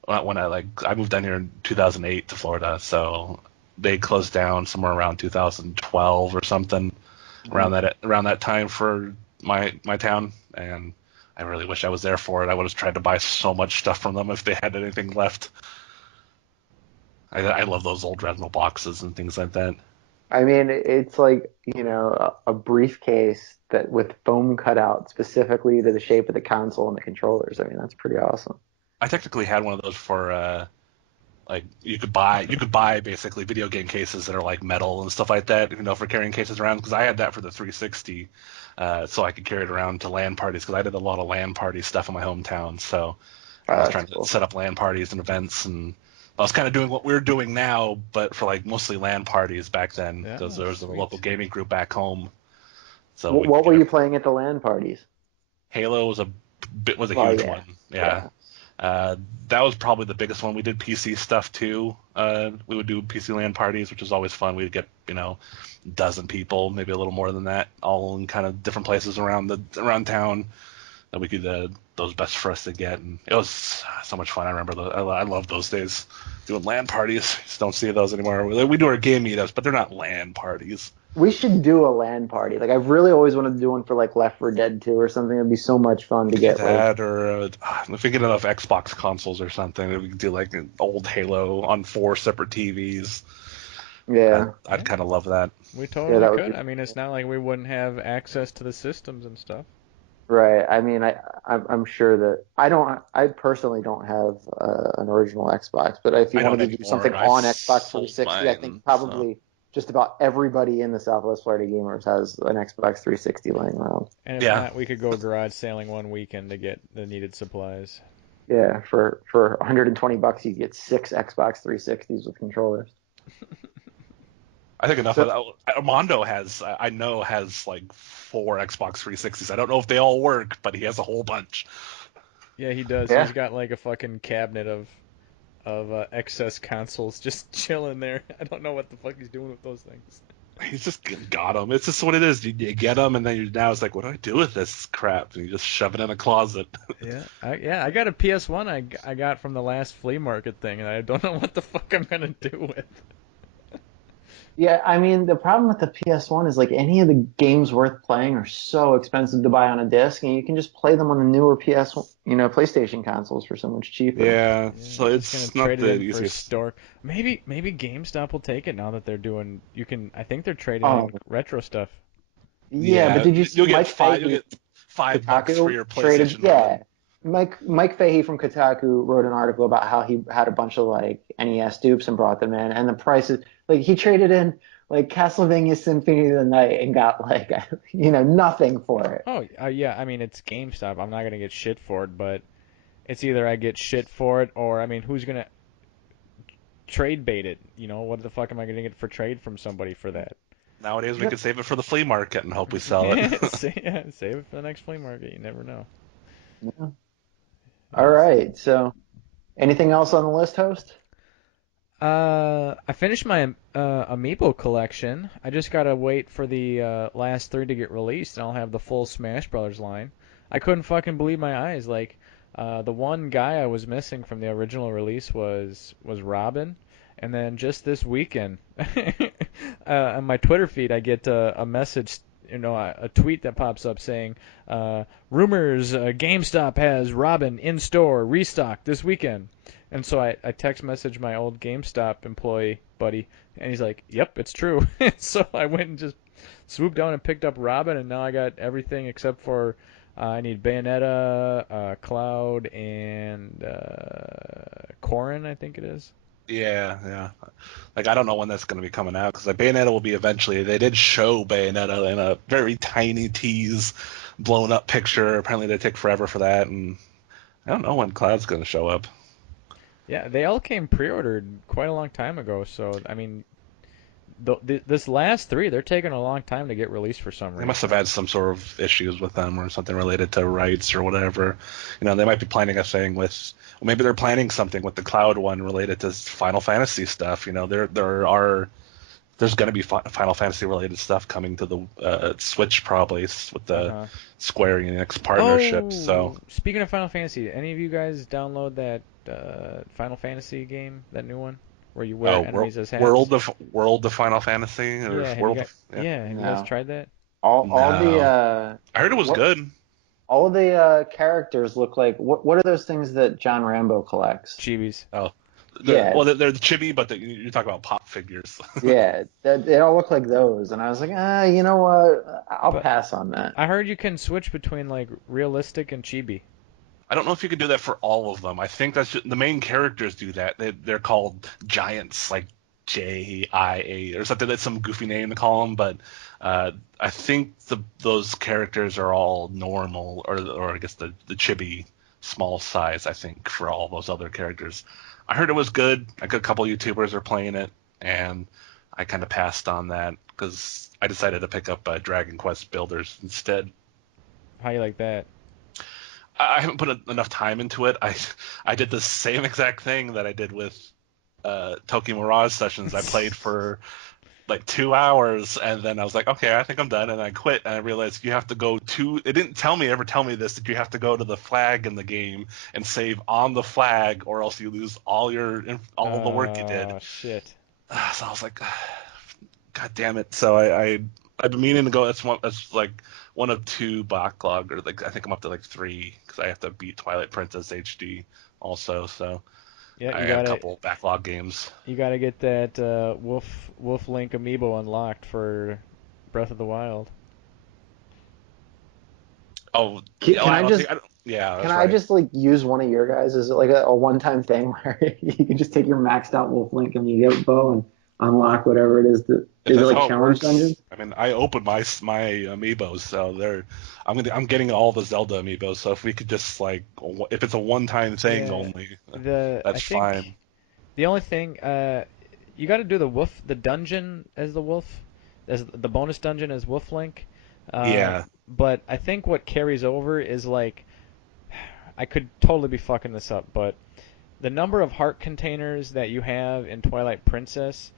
moved down here in 2008 to Florida, so they closed down somewhere around 2012 or something, around that time for my town, and I really wish I was there for it. I would have tried to buy so much stuff from them if they had anything left. I love those old rental boxes and things like that. I mean, it's like, a briefcase that with foam cut out specifically to the shape of the console and the controllers. I mean, that's pretty awesome. I technically had one of those for like you could buy basically video game cases that are like metal and stuff like that, for carrying cases around, because I had that for the 360, so I could carry it around to LAN parties because I did a lot of LAN party stuff in my hometown. So I was trying to set up LAN parties and events, and I was kind of doing what we're doing now, but for like mostly LAN parties back then, because there was a local gaming group back home. So what were you playing at the LAN parties? Halo was a huge one. Yeah. That was probably the biggest one. We did PC stuff too. We would do PC LAN parties, which was always fun. We'd get a dozen people, maybe a little more than that, all in kind of different places around town that we could. Those best for us to get, and it was so much fun. I remember I love those days doing LAN parties. Just don't see those anymore. We do our game meetups, but they're not LAN parties. We should do a LAN party. Like, I've really always wanted to do one for like Left 4 Dead 2 or something. It'd be so much fun to get that, or if we get enough Xbox consoles or something, we could do like an old Halo on 4 separate TVs. Yeah, I'd kind of love that. We totally could. be I mean, it's not like we wouldn't have access to the systems and stuff. right. I mean, I'm sure that I personally don't have an original Xbox, but if you I don't wanted to do something anymore. I on Xbox sold 360, I think mine. probably just about everybody in the Southwest Florida gamers has an Xbox 360 laying around. And if not, we could go garage sailing one weekend to get the needed supplies. Yeah, for $120 you get 6 Xbox 360s with controllers. I think enough of that. Armando I know has like 4 Xbox 360s. I don't know if they all work, but he has a whole bunch. Yeah, he does. Yeah. He's got like a fucking cabinet of excess consoles just chilling there. I don't know what the fuck he's doing with those things. He's just got them. It's just what it is. You get them, and then now it's like, what do I do with this crap? And you just shove it in a closet. I got a PS1 I got from the last flea market thing, and I don't know what the fuck I'm gonna do with. Yeah, I mean, the problem with the PS1 is like any of the games worth playing are so expensive to buy on a disc, and you can just play them on the newer PlayStation consoles for so much cheaper. Yeah, so it's gonna not trade the it in for easiest. store. Maybe GameStop will take it now that they're doing. I think they're trading in retro stuff. Yeah, but did you see you'll Mike get Fahey? You'll get $5 for your PlayStation. Traded, yeah. Mike Fahey from Kotaku wrote an article about how he had a bunch of like NES dupes and brought them in, and the prices like he traded in like Castlevania Symphony of the Night and got like nothing for it. Oh, yeah. I mean, it's GameStop. I'm not gonna get shit for it, but it's either I get shit for it or I mean, who's gonna trade bait it? What the fuck am I gonna get for trade from somebody for that? Nowadays, we could save it for the flea market and hope we sell it. Save it for the next flea market. You never know. Yeah. All right. So, anything else on the list, host? I finished my Amiibo collection. I just gotta wait for the last 3 to get released, and I'll have the full Smash Brothers line. I couldn't fucking believe my eyes. Like, the one guy I was missing from the original release was Robin, and then just this weekend, on my Twitter feed, I get a message, a tweet that pops up saying, rumors, GameStop has Robin in store, restock this weekend. And so I text messaged my old GameStop employee buddy, and he's like, "Yep, it's true." So I went and just swooped down and picked up Robin, and now I got everything except for I need Bayonetta, Cloud, and Corrin, I think it is. Yeah. Like, I don't know when that's going to be coming out, because like, Bayonetta will be eventually. They did show Bayonetta in a very tiny tease, blown up picture. Apparently they take forever for that, and I don't know when Cloud's going to show up. Yeah, they all came pre-ordered quite a long time ago, so I mean, this last 3, they're taking a long time to get released for some reason. They must have had some sort of issues with them or something related to rights or whatever. They might be planning a thing with, well, maybe they're planning something with the Cloud one related to Final Fantasy stuff. There's going to be Final Fantasy related stuff coming to the Switch probably with the Square Enix partnership. Oh, so speaking of Final Fantasy, any of you guys download that Final Fantasy game, that new one, where you wear enemies as hats? World of Final Fantasy? Or have you guys tried that? All the I heard it was good. All of the characters look like what are those things that John Rambo collects? Chibis. Oh. Well, they're the chibi, but you're talking about pop figures. Yeah, they all look like those, and I was like, you know what? I'll pass on that. I heard you can switch between like realistic and chibi. I don't know if you can do that for all of them. I think that's the main characters do that. They're called giants, like JIA or something. That's some goofy name to call them, but I think those characters are all normal, or I guess the chibi small size. I think for all those other characters. I heard it was good. A couple YouTubers are playing it, and I kind of passed on that because I decided to pick up Dragon Quest Builders instead. How you like that? I haven't put enough time into it. I did the same exact thing that I did with Tokyo Mirage Sessions. I played for like 2 hours, and then I was like, okay, I think I'm done, and I quit. And I realized you have to go to. It didn't ever tell me this, that you have to go to the flag in the game and save on the flag, or else you lose all the work you did. Oh shit! So I was like, God damn it! So I've been meaning to go. That's like one of 2 backlog, or like I think I'm up to like 3 because I have to beat Twilight Princess HD also. So Yeah, I have a couple backlog games. You gotta get that Wolf Link amiibo unlocked for Breath of the Wild. Oh, Can I just yeah, can that's I right. just like use one of your guys? Is it like a one-time thing where you can just take your maxed out Wolf Link and you get bow and unlock whatever it is? If Is it that's like how it challenge works, dungeons? I mean, I opened my amiibos, so I'm getting all the Zelda amiibos. So if we could just like, if it's a one-time thing Yeah, only, I that's fine. think the only thing you got to do the dungeon as the wolf, as the bonus dungeon as Wolf Link. Yeah, But I think what carries over is like I could totally be fucking this up, but the number of heart containers that you have in Twilight Princess,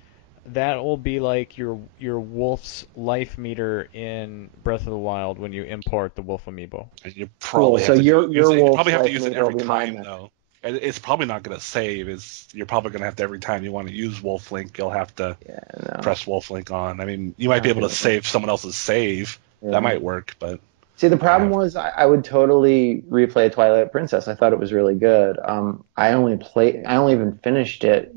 that will be like your wolf's life meter in Breath of the Wild when you import the wolf amiibo. and you Cool. probably So have to use your it. You wolf's probably have to life use it meter will every be mine time then. though. And it's probably not going to save. You're probably going to have to every time you want to use Wolf Link, you'll have to Yeah, no, press Wolf Link on. I mean, you might be not able to doing that. save someone else's save. That Yeah. might work, but See, the I problem have. was I would totally replay Twilight Princess. I thought it was really good. I only even finished it,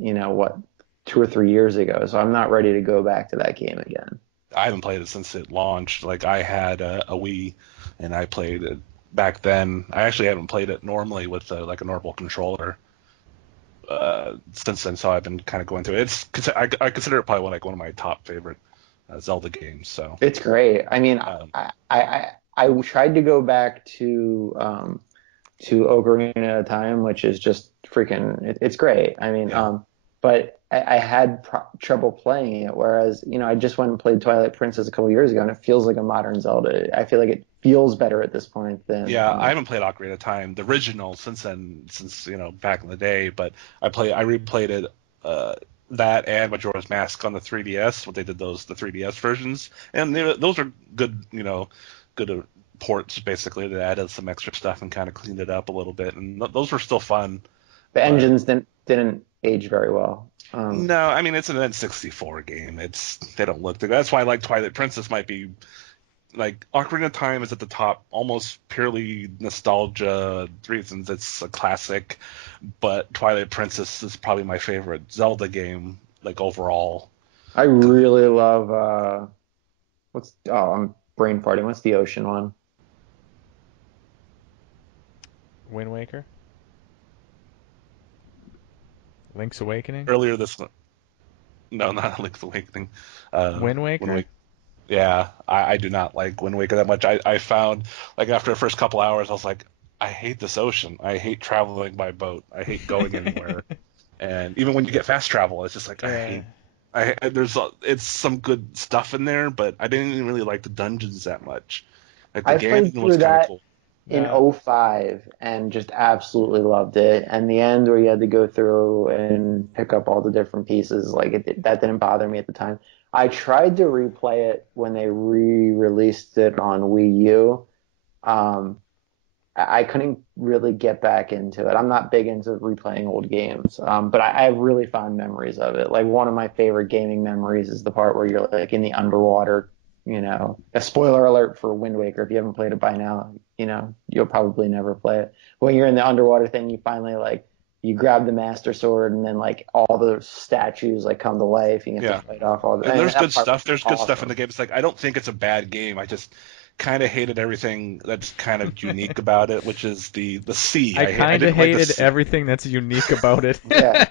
2 or 3 years ago. So I'm not ready to go back to that game again. I haven't played it since it launched. Like I had a Wii, and I played it back then. I actually haven't played it normally with like a normal controller since then. So I've been kind of going through it. I consider it probably one of my top favorite Zelda games. So It's great. I mean, um, I tried to go back to Ocarina of Time, which is just freaking, it's great. I mean, yeah, but I had trouble playing it, whereas, I just went and played Twilight Princess a couple years ago, and it feels like a modern Zelda. I feel like it feels better at this point than, yeah. I haven't played Ocarina of Time, the original, since then, since back in the day. But I replayed it. That and Majora's Mask on the 3DS. What they did the 3DS versions, and those are good. Good ports basically that added some extra stuff and kind of cleaned it up a little bit, and those were still fun. the But engines didn't age very well. no, I mean it's an N64 game. They don't look. That's why like Twilight Princess might be like Ocarina of Time is at the top, almost purely nostalgia reasons. It's a classic, but Twilight Princess is probably my favorite Zelda game, like overall. I 'Cause really love, I'm brain farting. What's the ocean one? Wind Waker, Link's Awakening, earlier this, no, not Link's Awakening. Wind When Waker. we Yeah, I do not like Wind Waker that much. I found like after the first couple hours, I was like, I hate this ocean. I hate traveling by boat. I hate going anywhere. And even when you get fast travel, it's just like Yeah. it's some good stuff in there, but I didn't even really like the dungeons that much. Like the I played Ganon was through kind of that cool. in No. '05 and just absolutely loved it. And the end where you had to go through and pick up all the different pieces, like that didn't bother me at the time. I tried to replay it when they re-released it on Wii U. Um, I couldn't really get back into it. I'm not big into replaying old games, but I have really fond memories of it. Like one of my favorite gaming memories is the part where you're like in the underwater. A spoiler alert for Wind Waker. If you haven't played it by now, you'll probably never play it. When you're in the underwater thing, you finally like you grab the Master Sword, and then like all the statues like come to life, and you have Yeah. to fight off all the. And And there's that good part was stuff. There's good stuff in awesome. the game. It's like I don't think it's a bad game. I just kind of hated everything that's kind of unique about it, which is the sea. I I kind of didn't like the hated sea. everything that's unique about it. Yeah.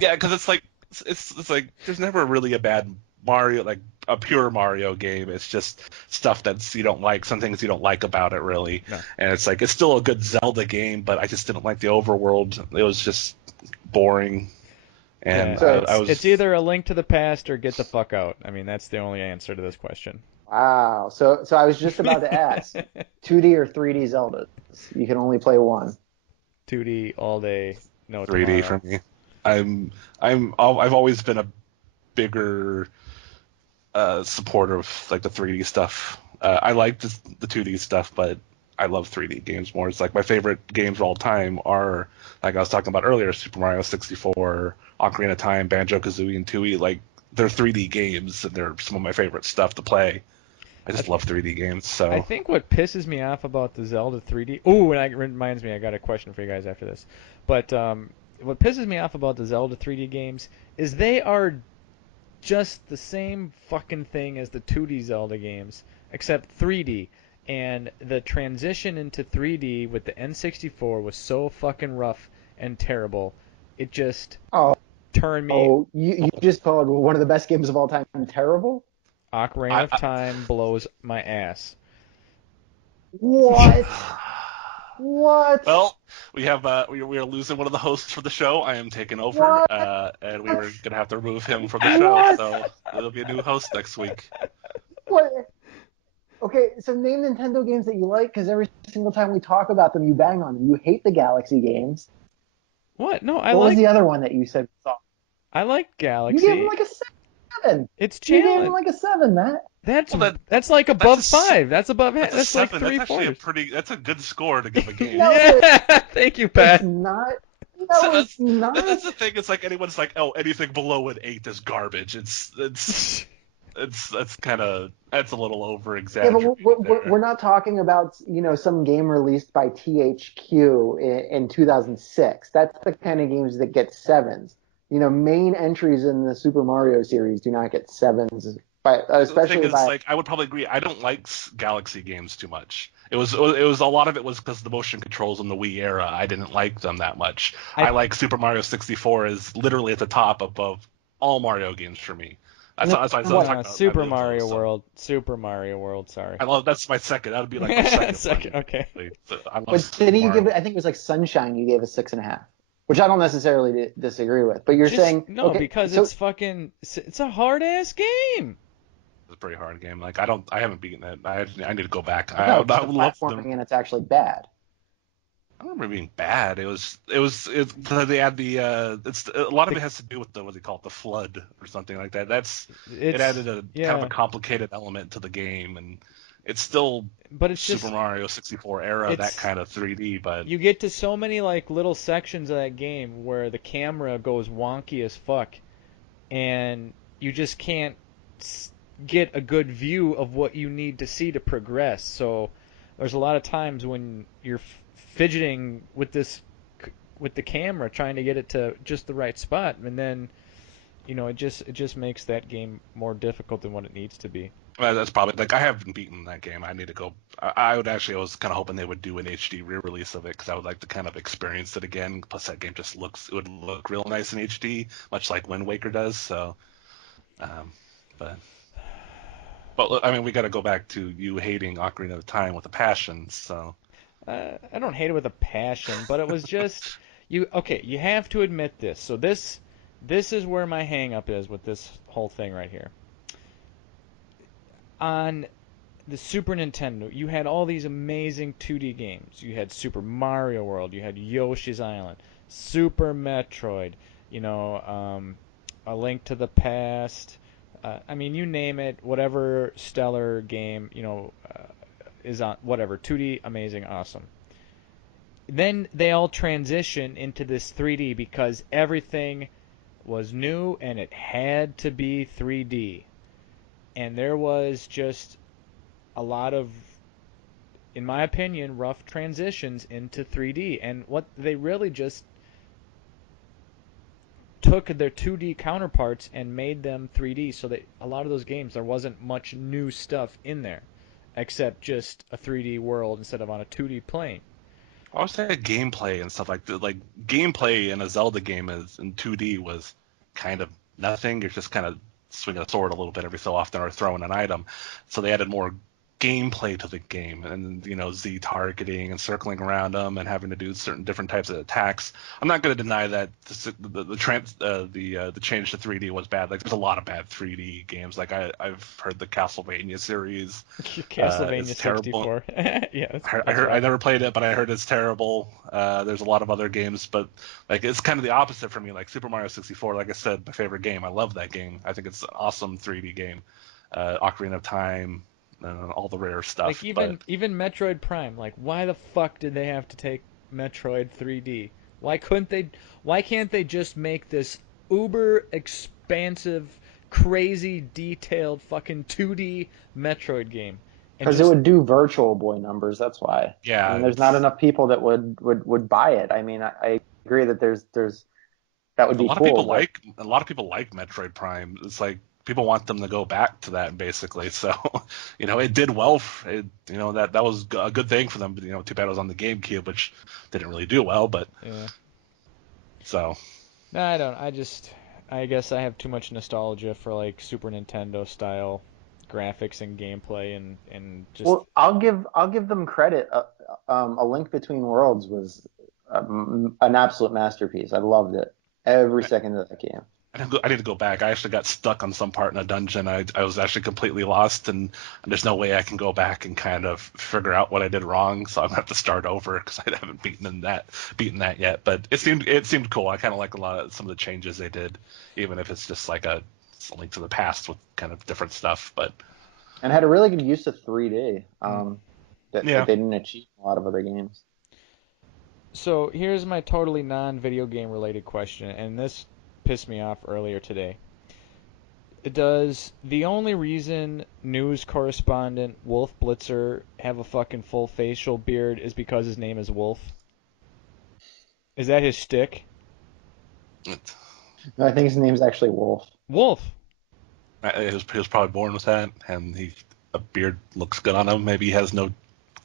Yeah, because it's like it's like there's never really a bad Mario, like a pure Mario game. It's just stuff that's you don't like, some things you don't like about it really. No. And it's like it's still a good Zelda game, but I just didn't like the overworld. It was just boring. Yeah, And So I it's was either a link to the past or get the fuck out. I mean, that's the only answer to this question. wow. So I was just about to ask, 2D or 3D Zeldas? You can only play one. 2D all day, no 3D tomorrow. for me. I've always been a bigger supporter of like the 3D stuff. I like the 2D stuff, but I love 3D games more. It's like my favorite games of all time are like I was talking about earlier, Super Mario 64, Ocarina of Time, Banjo-Kazooie, and Tooie. Like they're 3D games, and they're some of my favorite stuff to play. I just love 3D games. So I think what pisses me off about the Zelda 3D. Ooh, and it reminds me, I got a question for you guys after this. But what pisses me off about the Zelda 3D games is they are just the same fucking thing as the 2D Zelda games, except 3D. And the transition into 3D with the N64 was so fucking rough and terrible. It just turned me. Oh, you just called one of the best games of all time terrible? Ocarina of Time blows my ass. What? What? Well, we have we are losing one of the hosts for the show. I am taking over, and we were gonna have to remove him from the show. So there'll be a new host next week. What? Okay, so name Nintendo games that you like, because every single time we talk about them, you bang on them. You hate the Galaxy games. What? No, What was the other one that you said? I like Galaxy. You gave him like a 7. It's challenge. You gave him like a 7, Matt. That's like above 5. That's above. That's like 3, That's 4. actually that's a good score to give a game. Yeah, thank you, Pat. It's not. No, it's not. That's the thing. It's like anyone's like, oh, anything below an 8 is garbage. That's kind of a little over exaggerated. Yeah, but we're not talking about some game released by THQ in 2006. That's the kind of games that get 7s. Main entries in the Super Mario series do not get 7s. Especially like I would probably agree. I don't like Galaxy games too much. It was a lot of it was because the motion controls in the Wii era. I didn't like them that much. I like Super Mario 64 is literally at the top above all Mario games for me. Super Mario World. Super Mario World. Sorry. That's my second. That would be like my second. Second. Okay. But didn't you give it? I think it was like Sunshine. You gave a 6.5. Which I don't necessarily disagree with, but you're saying no, because it's a hard ass game. It's a pretty hard game. Like I haven't beaten it. I need to go back. I would love them. And it's actually bad. I don't remember being bad. They had it's a lot of it has to do with what they call it, the flood or something like that. It added kind of a complicated element to the game, and it's still Super Mario 64 era, that kind of 3D. But you get to so many like little sections of that game where the camera goes wonky as fuck, and you just can't get a good view of what you need to see to progress. So there's a lot of times when you're fidgeting with the camera trying to get it to just the right spot, and then it just makes that game more difficult than what it needs to be. Well, that's probably like I haven't beaten that game. I need to go. I was kind of hoping they would do an HD re-release of it because I would like to kind of experience it again. Plus, that game would look real nice in HD, much like Wind Waker does. So, but I mean, we got to go back to you hating Ocarina of Time with a passion. So, I don't hate it with a passion, but it was just you. Okay, you have to admit this. So this is where my hang-up is with this whole thing right here. On the Super Nintendo, you had all these amazing 2D games. You had Super Mario World, you had Yoshi's Island, Super Metroid, A Link to the Past. I mean, you name it, whatever stellar game, is on, whatever, 2D, amazing, awesome. Then they all transition into this 3D because everything was new and it had to be 3D. And there was just a lot of, in my opinion, rough transitions into 3D. And what they really just took their 2D counterparts and made them 3D. So that a lot of those games, there wasn't much new stuff in there, except just a 3D world instead of on a 2D plane. I would say gameplay and stuff like that. Like gameplay in a Zelda game in 2D was kind of nothing. You're just kind of swinging a sword a little bit every so often or throwing an item. So they added more gameplay to the game, and Z targeting and circling around them and having to do certain different types of attacks. I'm not going to deny that the change to 3D was bad. Like there's a lot of bad 3D games. Like I've heard the Castlevania series. Castlevania 64. Yeah, I never played it, but I heard it's terrible. There's a lot of other games, but like it's kind of the opposite for me. Like Super Mario 64, like I said, my favorite game. I love that game. I think it's an awesome 3D game. Ocarina of Time. All the rare stuff. Like even Metroid Prime. Like why the fuck did they have to take Metroid 3D? Why can't they just make this uber expansive crazy detailed fucking 2D Metroid game. Because it would do Virtual Boy numbers. That's why. Yeah. I mean, there's not enough people that would buy it. I mean, I agree that there's that would be cool. A lot of people like Metroid Prime. It's like people want them to go back to that basically. So, it did well. That was a good thing for them. But, too bad it was on the GameCube, which didn't really do well. But yeah. So. No, I don't. I guess I have too much nostalgia for like Super Nintendo style graphics and gameplay and just. Well, I'll give them credit. A Link Between Worlds was an absolute masterpiece. I loved it every second of that game. I need to go back. I actually got stuck on some part in a dungeon. I was actually completely lost, and there's no way I can go back and kind of figure out what I did wrong. So I'm gonna have to start over because I haven't beaten that yet. But it seemed cool. I kind of like some of the changes they did, even if it's just like a Link to the Past with kind of different stuff. But and had a really good use of 3D that they didn't achieve in a lot of other games. So here's my totally non-video game related question, and this pissed me off earlier today. Does the only reason news correspondent Wolf Blitzer have a fucking full facial beard is because his name is Wolf? Is that his shtick? No, I think his name's actually Wolf. Wolf. He was probably born with that, and a beard looks good on him. Maybe he has no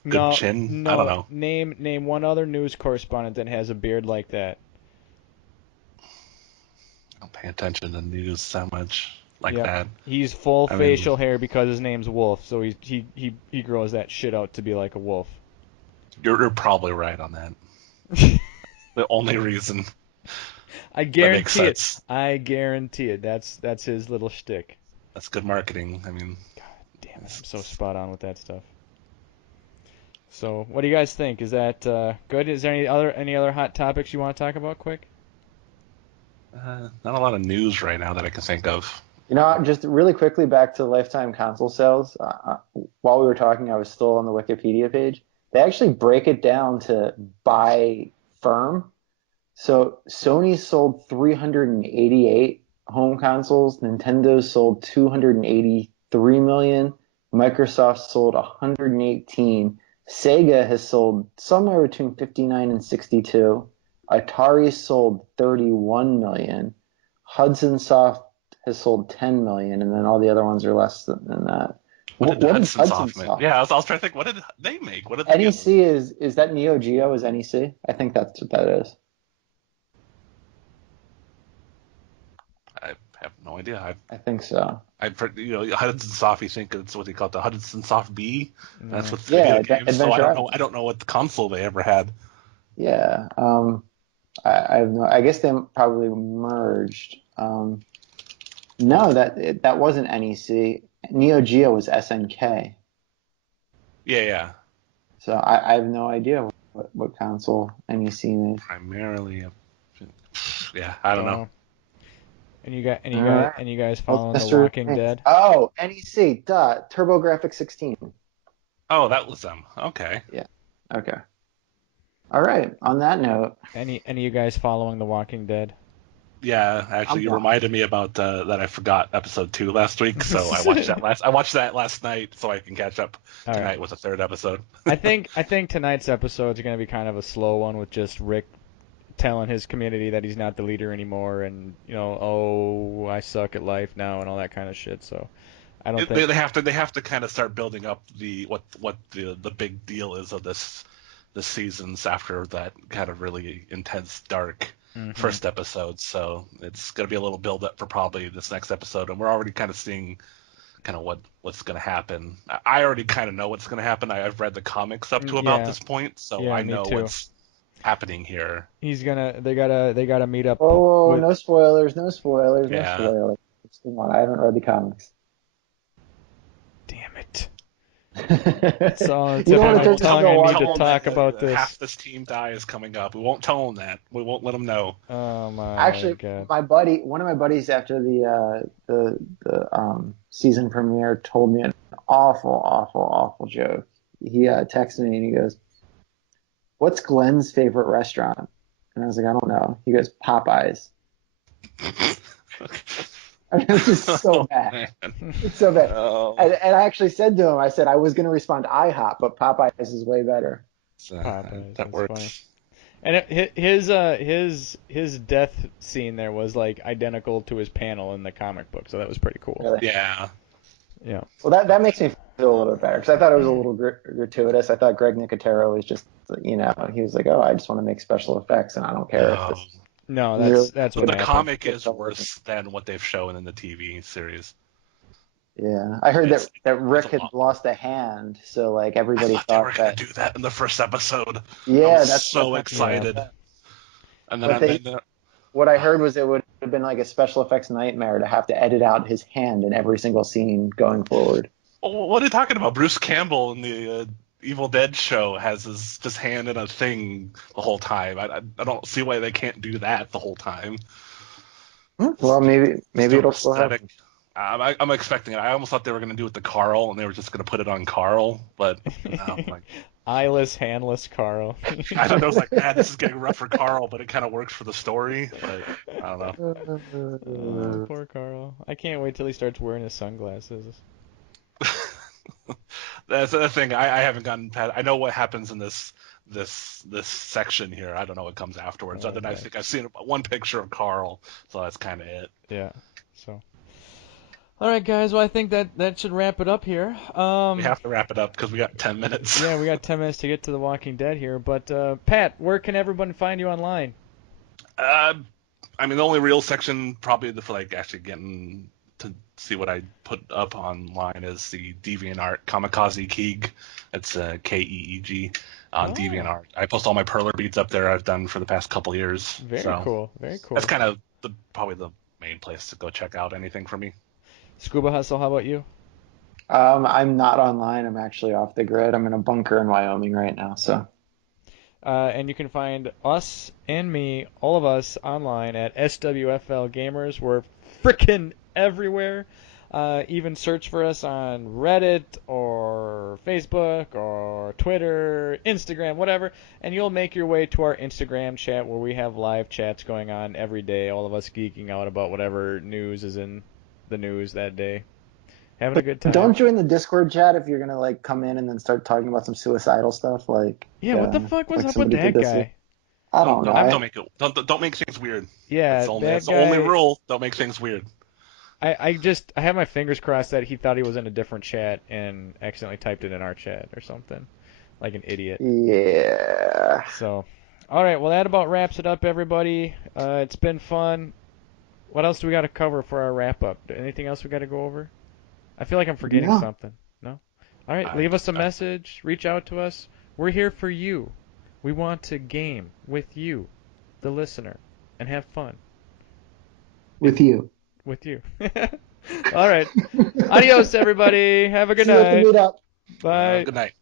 good chin. No, I don't know. Name one other news correspondent that has a beard like that. I don't pay attention to news that much like that. He's full facial hair because his name's Wolf, so he grows that shit out to be like a wolf. You're probably right on that. The only reason. I guarantee it. I guarantee it. That's his little shtick. That's good marketing. I mean, God damn it, I'm so spot on with that stuff. So, what do you guys think? Is that good? Is there any other hot topics you want to talk about quick? Not a lot of news right now that I can think of. Just really quickly back to lifetime console sales. While we were talking, I was still on the Wikipedia page. They actually break it down to by firm. So Sony sold 388 home consoles. Nintendo sold 283 million. Microsoft sold 118. Sega has sold somewhere between 59 and 62. Atari sold 31 million. Hudson Soft has sold 10 million, and then all the other ones are less than that. What did Hudson Soft make? Yeah, I was trying to think, what did they make? What did they NEC is that Neo Geo is NEC? I think that's what that is. I have no idea. I think so. I've heard, Hudson Soft. You think it's what they call it, the Hudson Soft B? That's what games. So I don't know what the console they ever had. Yeah. I have no. I guess they probably merged. No, that wasn't NEC. Neo Geo was SNK. Yeah. So I have no idea what console NEC made. Primarily, I don't know. And you guys following The Walking Dead? Oh, NEC, TurboGrafx 16. Oh, that was them. Okay. Yeah. Okay. All right. On that note, any of you guys following The Walking Dead? Yeah, actually, you reminded me about that. I forgot episode 2 last week, so I watched that last night, so I can catch up tonight with the third episode. I think tonight's episode is going to be kind of a slow one with just Rick telling his community that he's not the leader anymore, and I suck at life now, and all that kind of shit. So I don't think they have to kind of start building up what the big deal is of this seasons after that kind of really intense dark first episode. So it's going to be a little build up for probably this next episode, and we're already kind of seeing kind of what's going to happen. I already kind of know what's going to happen. I've read the comics up to about this point, so I know what's happening here. They gotta meet up. Oh, no spoilers, no spoilers, no spoilers. Come on, I haven't read the comics. Damn it. That's all it's on tongue. I need to talk about this. Half this team die is coming up. We won't tell them that. We won't let them know. Oh my God. One of my buddies after the season premiere told me an awful joke. He texted me and he goes, "What's Glenn's favorite restaurant?" And I was like, "I don't know." He goes, "Popeyes." It's just so bad. It's so bad. Oh. And I actually said to him, I said I was going to respond IHOP, but Popeyes is way better. Popeyes, that works. Funny. And his death scene there was like identical to his panel in the comic book, so that was pretty cool. Really? Yeah. Yeah. Well, that makes me feel a little bit better because I thought it was a little gratuitous. I thought Greg Nicotero was just, he was like, oh, I just want to make special effects and I don't care if it's. No, that's what the happened. comic is worse than what they've shown in the TV series. Yeah, I heard that Rick had lost a hand, so like everybody thought they were going to do that in the first episode. Yeah, I was that's so excited. Yeah. And then what I heard was it would have been like a special effects nightmare to have to edit out his hand in every single scene going forward. What are you talking about? Bruce Campbell in the Evil Dead show has his hand in a thing the whole time. I don't see why they can't do that the whole time. Well, maybe it'll still happen. I'm expecting it. I almost thought they were going to do it to Carl, and they were just going to put it on Carl, but no, like, eyeless, handless Carl. I don't know. It's like, man, this is getting rough for Carl, but it kind of works for the story. But I don't know. Oh, poor Carl. I can't wait till he starts wearing his sunglasses. That's the thing. I haven't gotten past. I know what happens in this section here. I don't know what comes afterwards. Other than I think I've seen one picture of Carl, so that's kind of it. Yeah. So. All right, guys. Well, I think that should wrap it up here. We have to wrap it up because we got 10 minutes. Yeah, we got 10 minutes to get to The Walking Dead here. But Pat, where can everyone find you online? I mean, the only real section probably for like actually getting to see what I put up online is the DeviantArt Kamikaze Keeg. It's Keeg on DeviantArt. I post all my perler beads up there I've done for the past couple years. Very cool. Very cool. That's kind of probably the main place to go check out anything from me. Scuba Hustle, how about you? I'm not online. I'm actually off the grid. I'm in a bunker in Wyoming right now. So. And you can find us and me, all of us, online at SWFL Gamers. We're frickin' everywhere. Even search for us on Reddit or Facebook or Twitter, Instagram, whatever, and you'll make your way to our Instagram chat where we have live chats going on every day, all of us geeking out about whatever news is in the news that day. Having a good time. Don't join the Discord chat if you're gonna like come in and then start talking about some suicidal stuff. Like what the fuck was up with that guy? I don't know. Don't make things weird. Yeah, that's the only rule. Don't make things weird. I have my fingers crossed that he thought he was in a different chat and accidentally typed it in our chat or something, like an idiot. Yeah. So, all right. Well, that about wraps it up, everybody. It's been fun. What else do we got to cover for our wrap up? Anything else we got to go over? I feel like I'm forgetting something. No? All right. Leave us a message. Reach out to us. We're here for you. We want to game with you, the listener, and have fun. With you. With you. All right. Adios, everybody. Have a good night. Bye. Good night.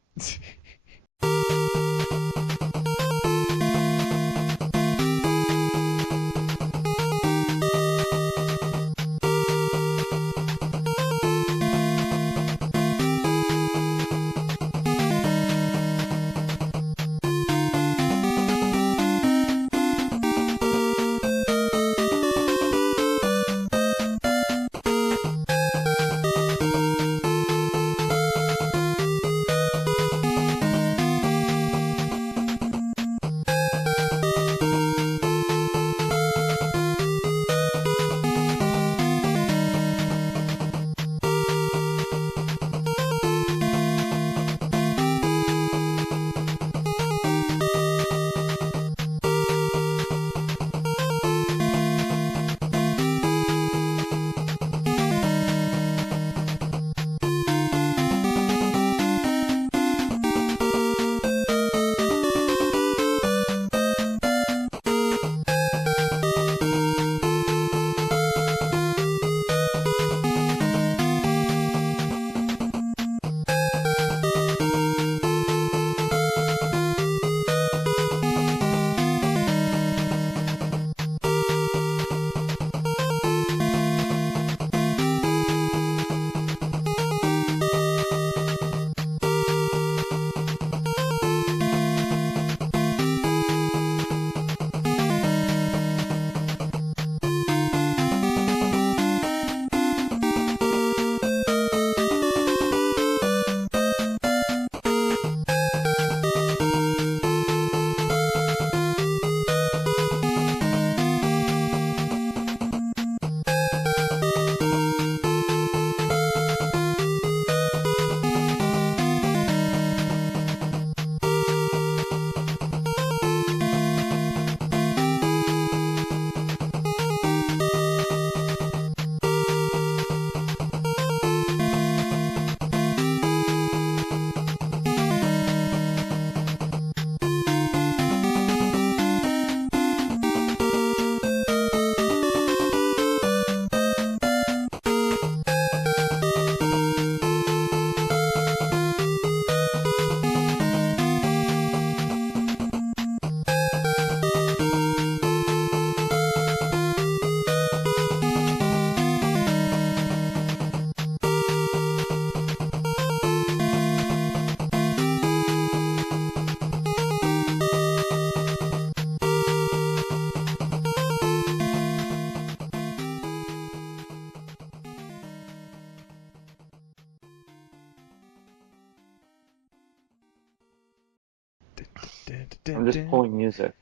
I'm just pulling music.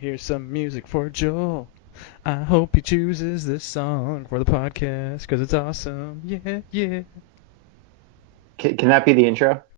Here's some music for Joel. I hope he chooses this song for the podcast because it's awesome. Yeah, yeah. Can that be the intro?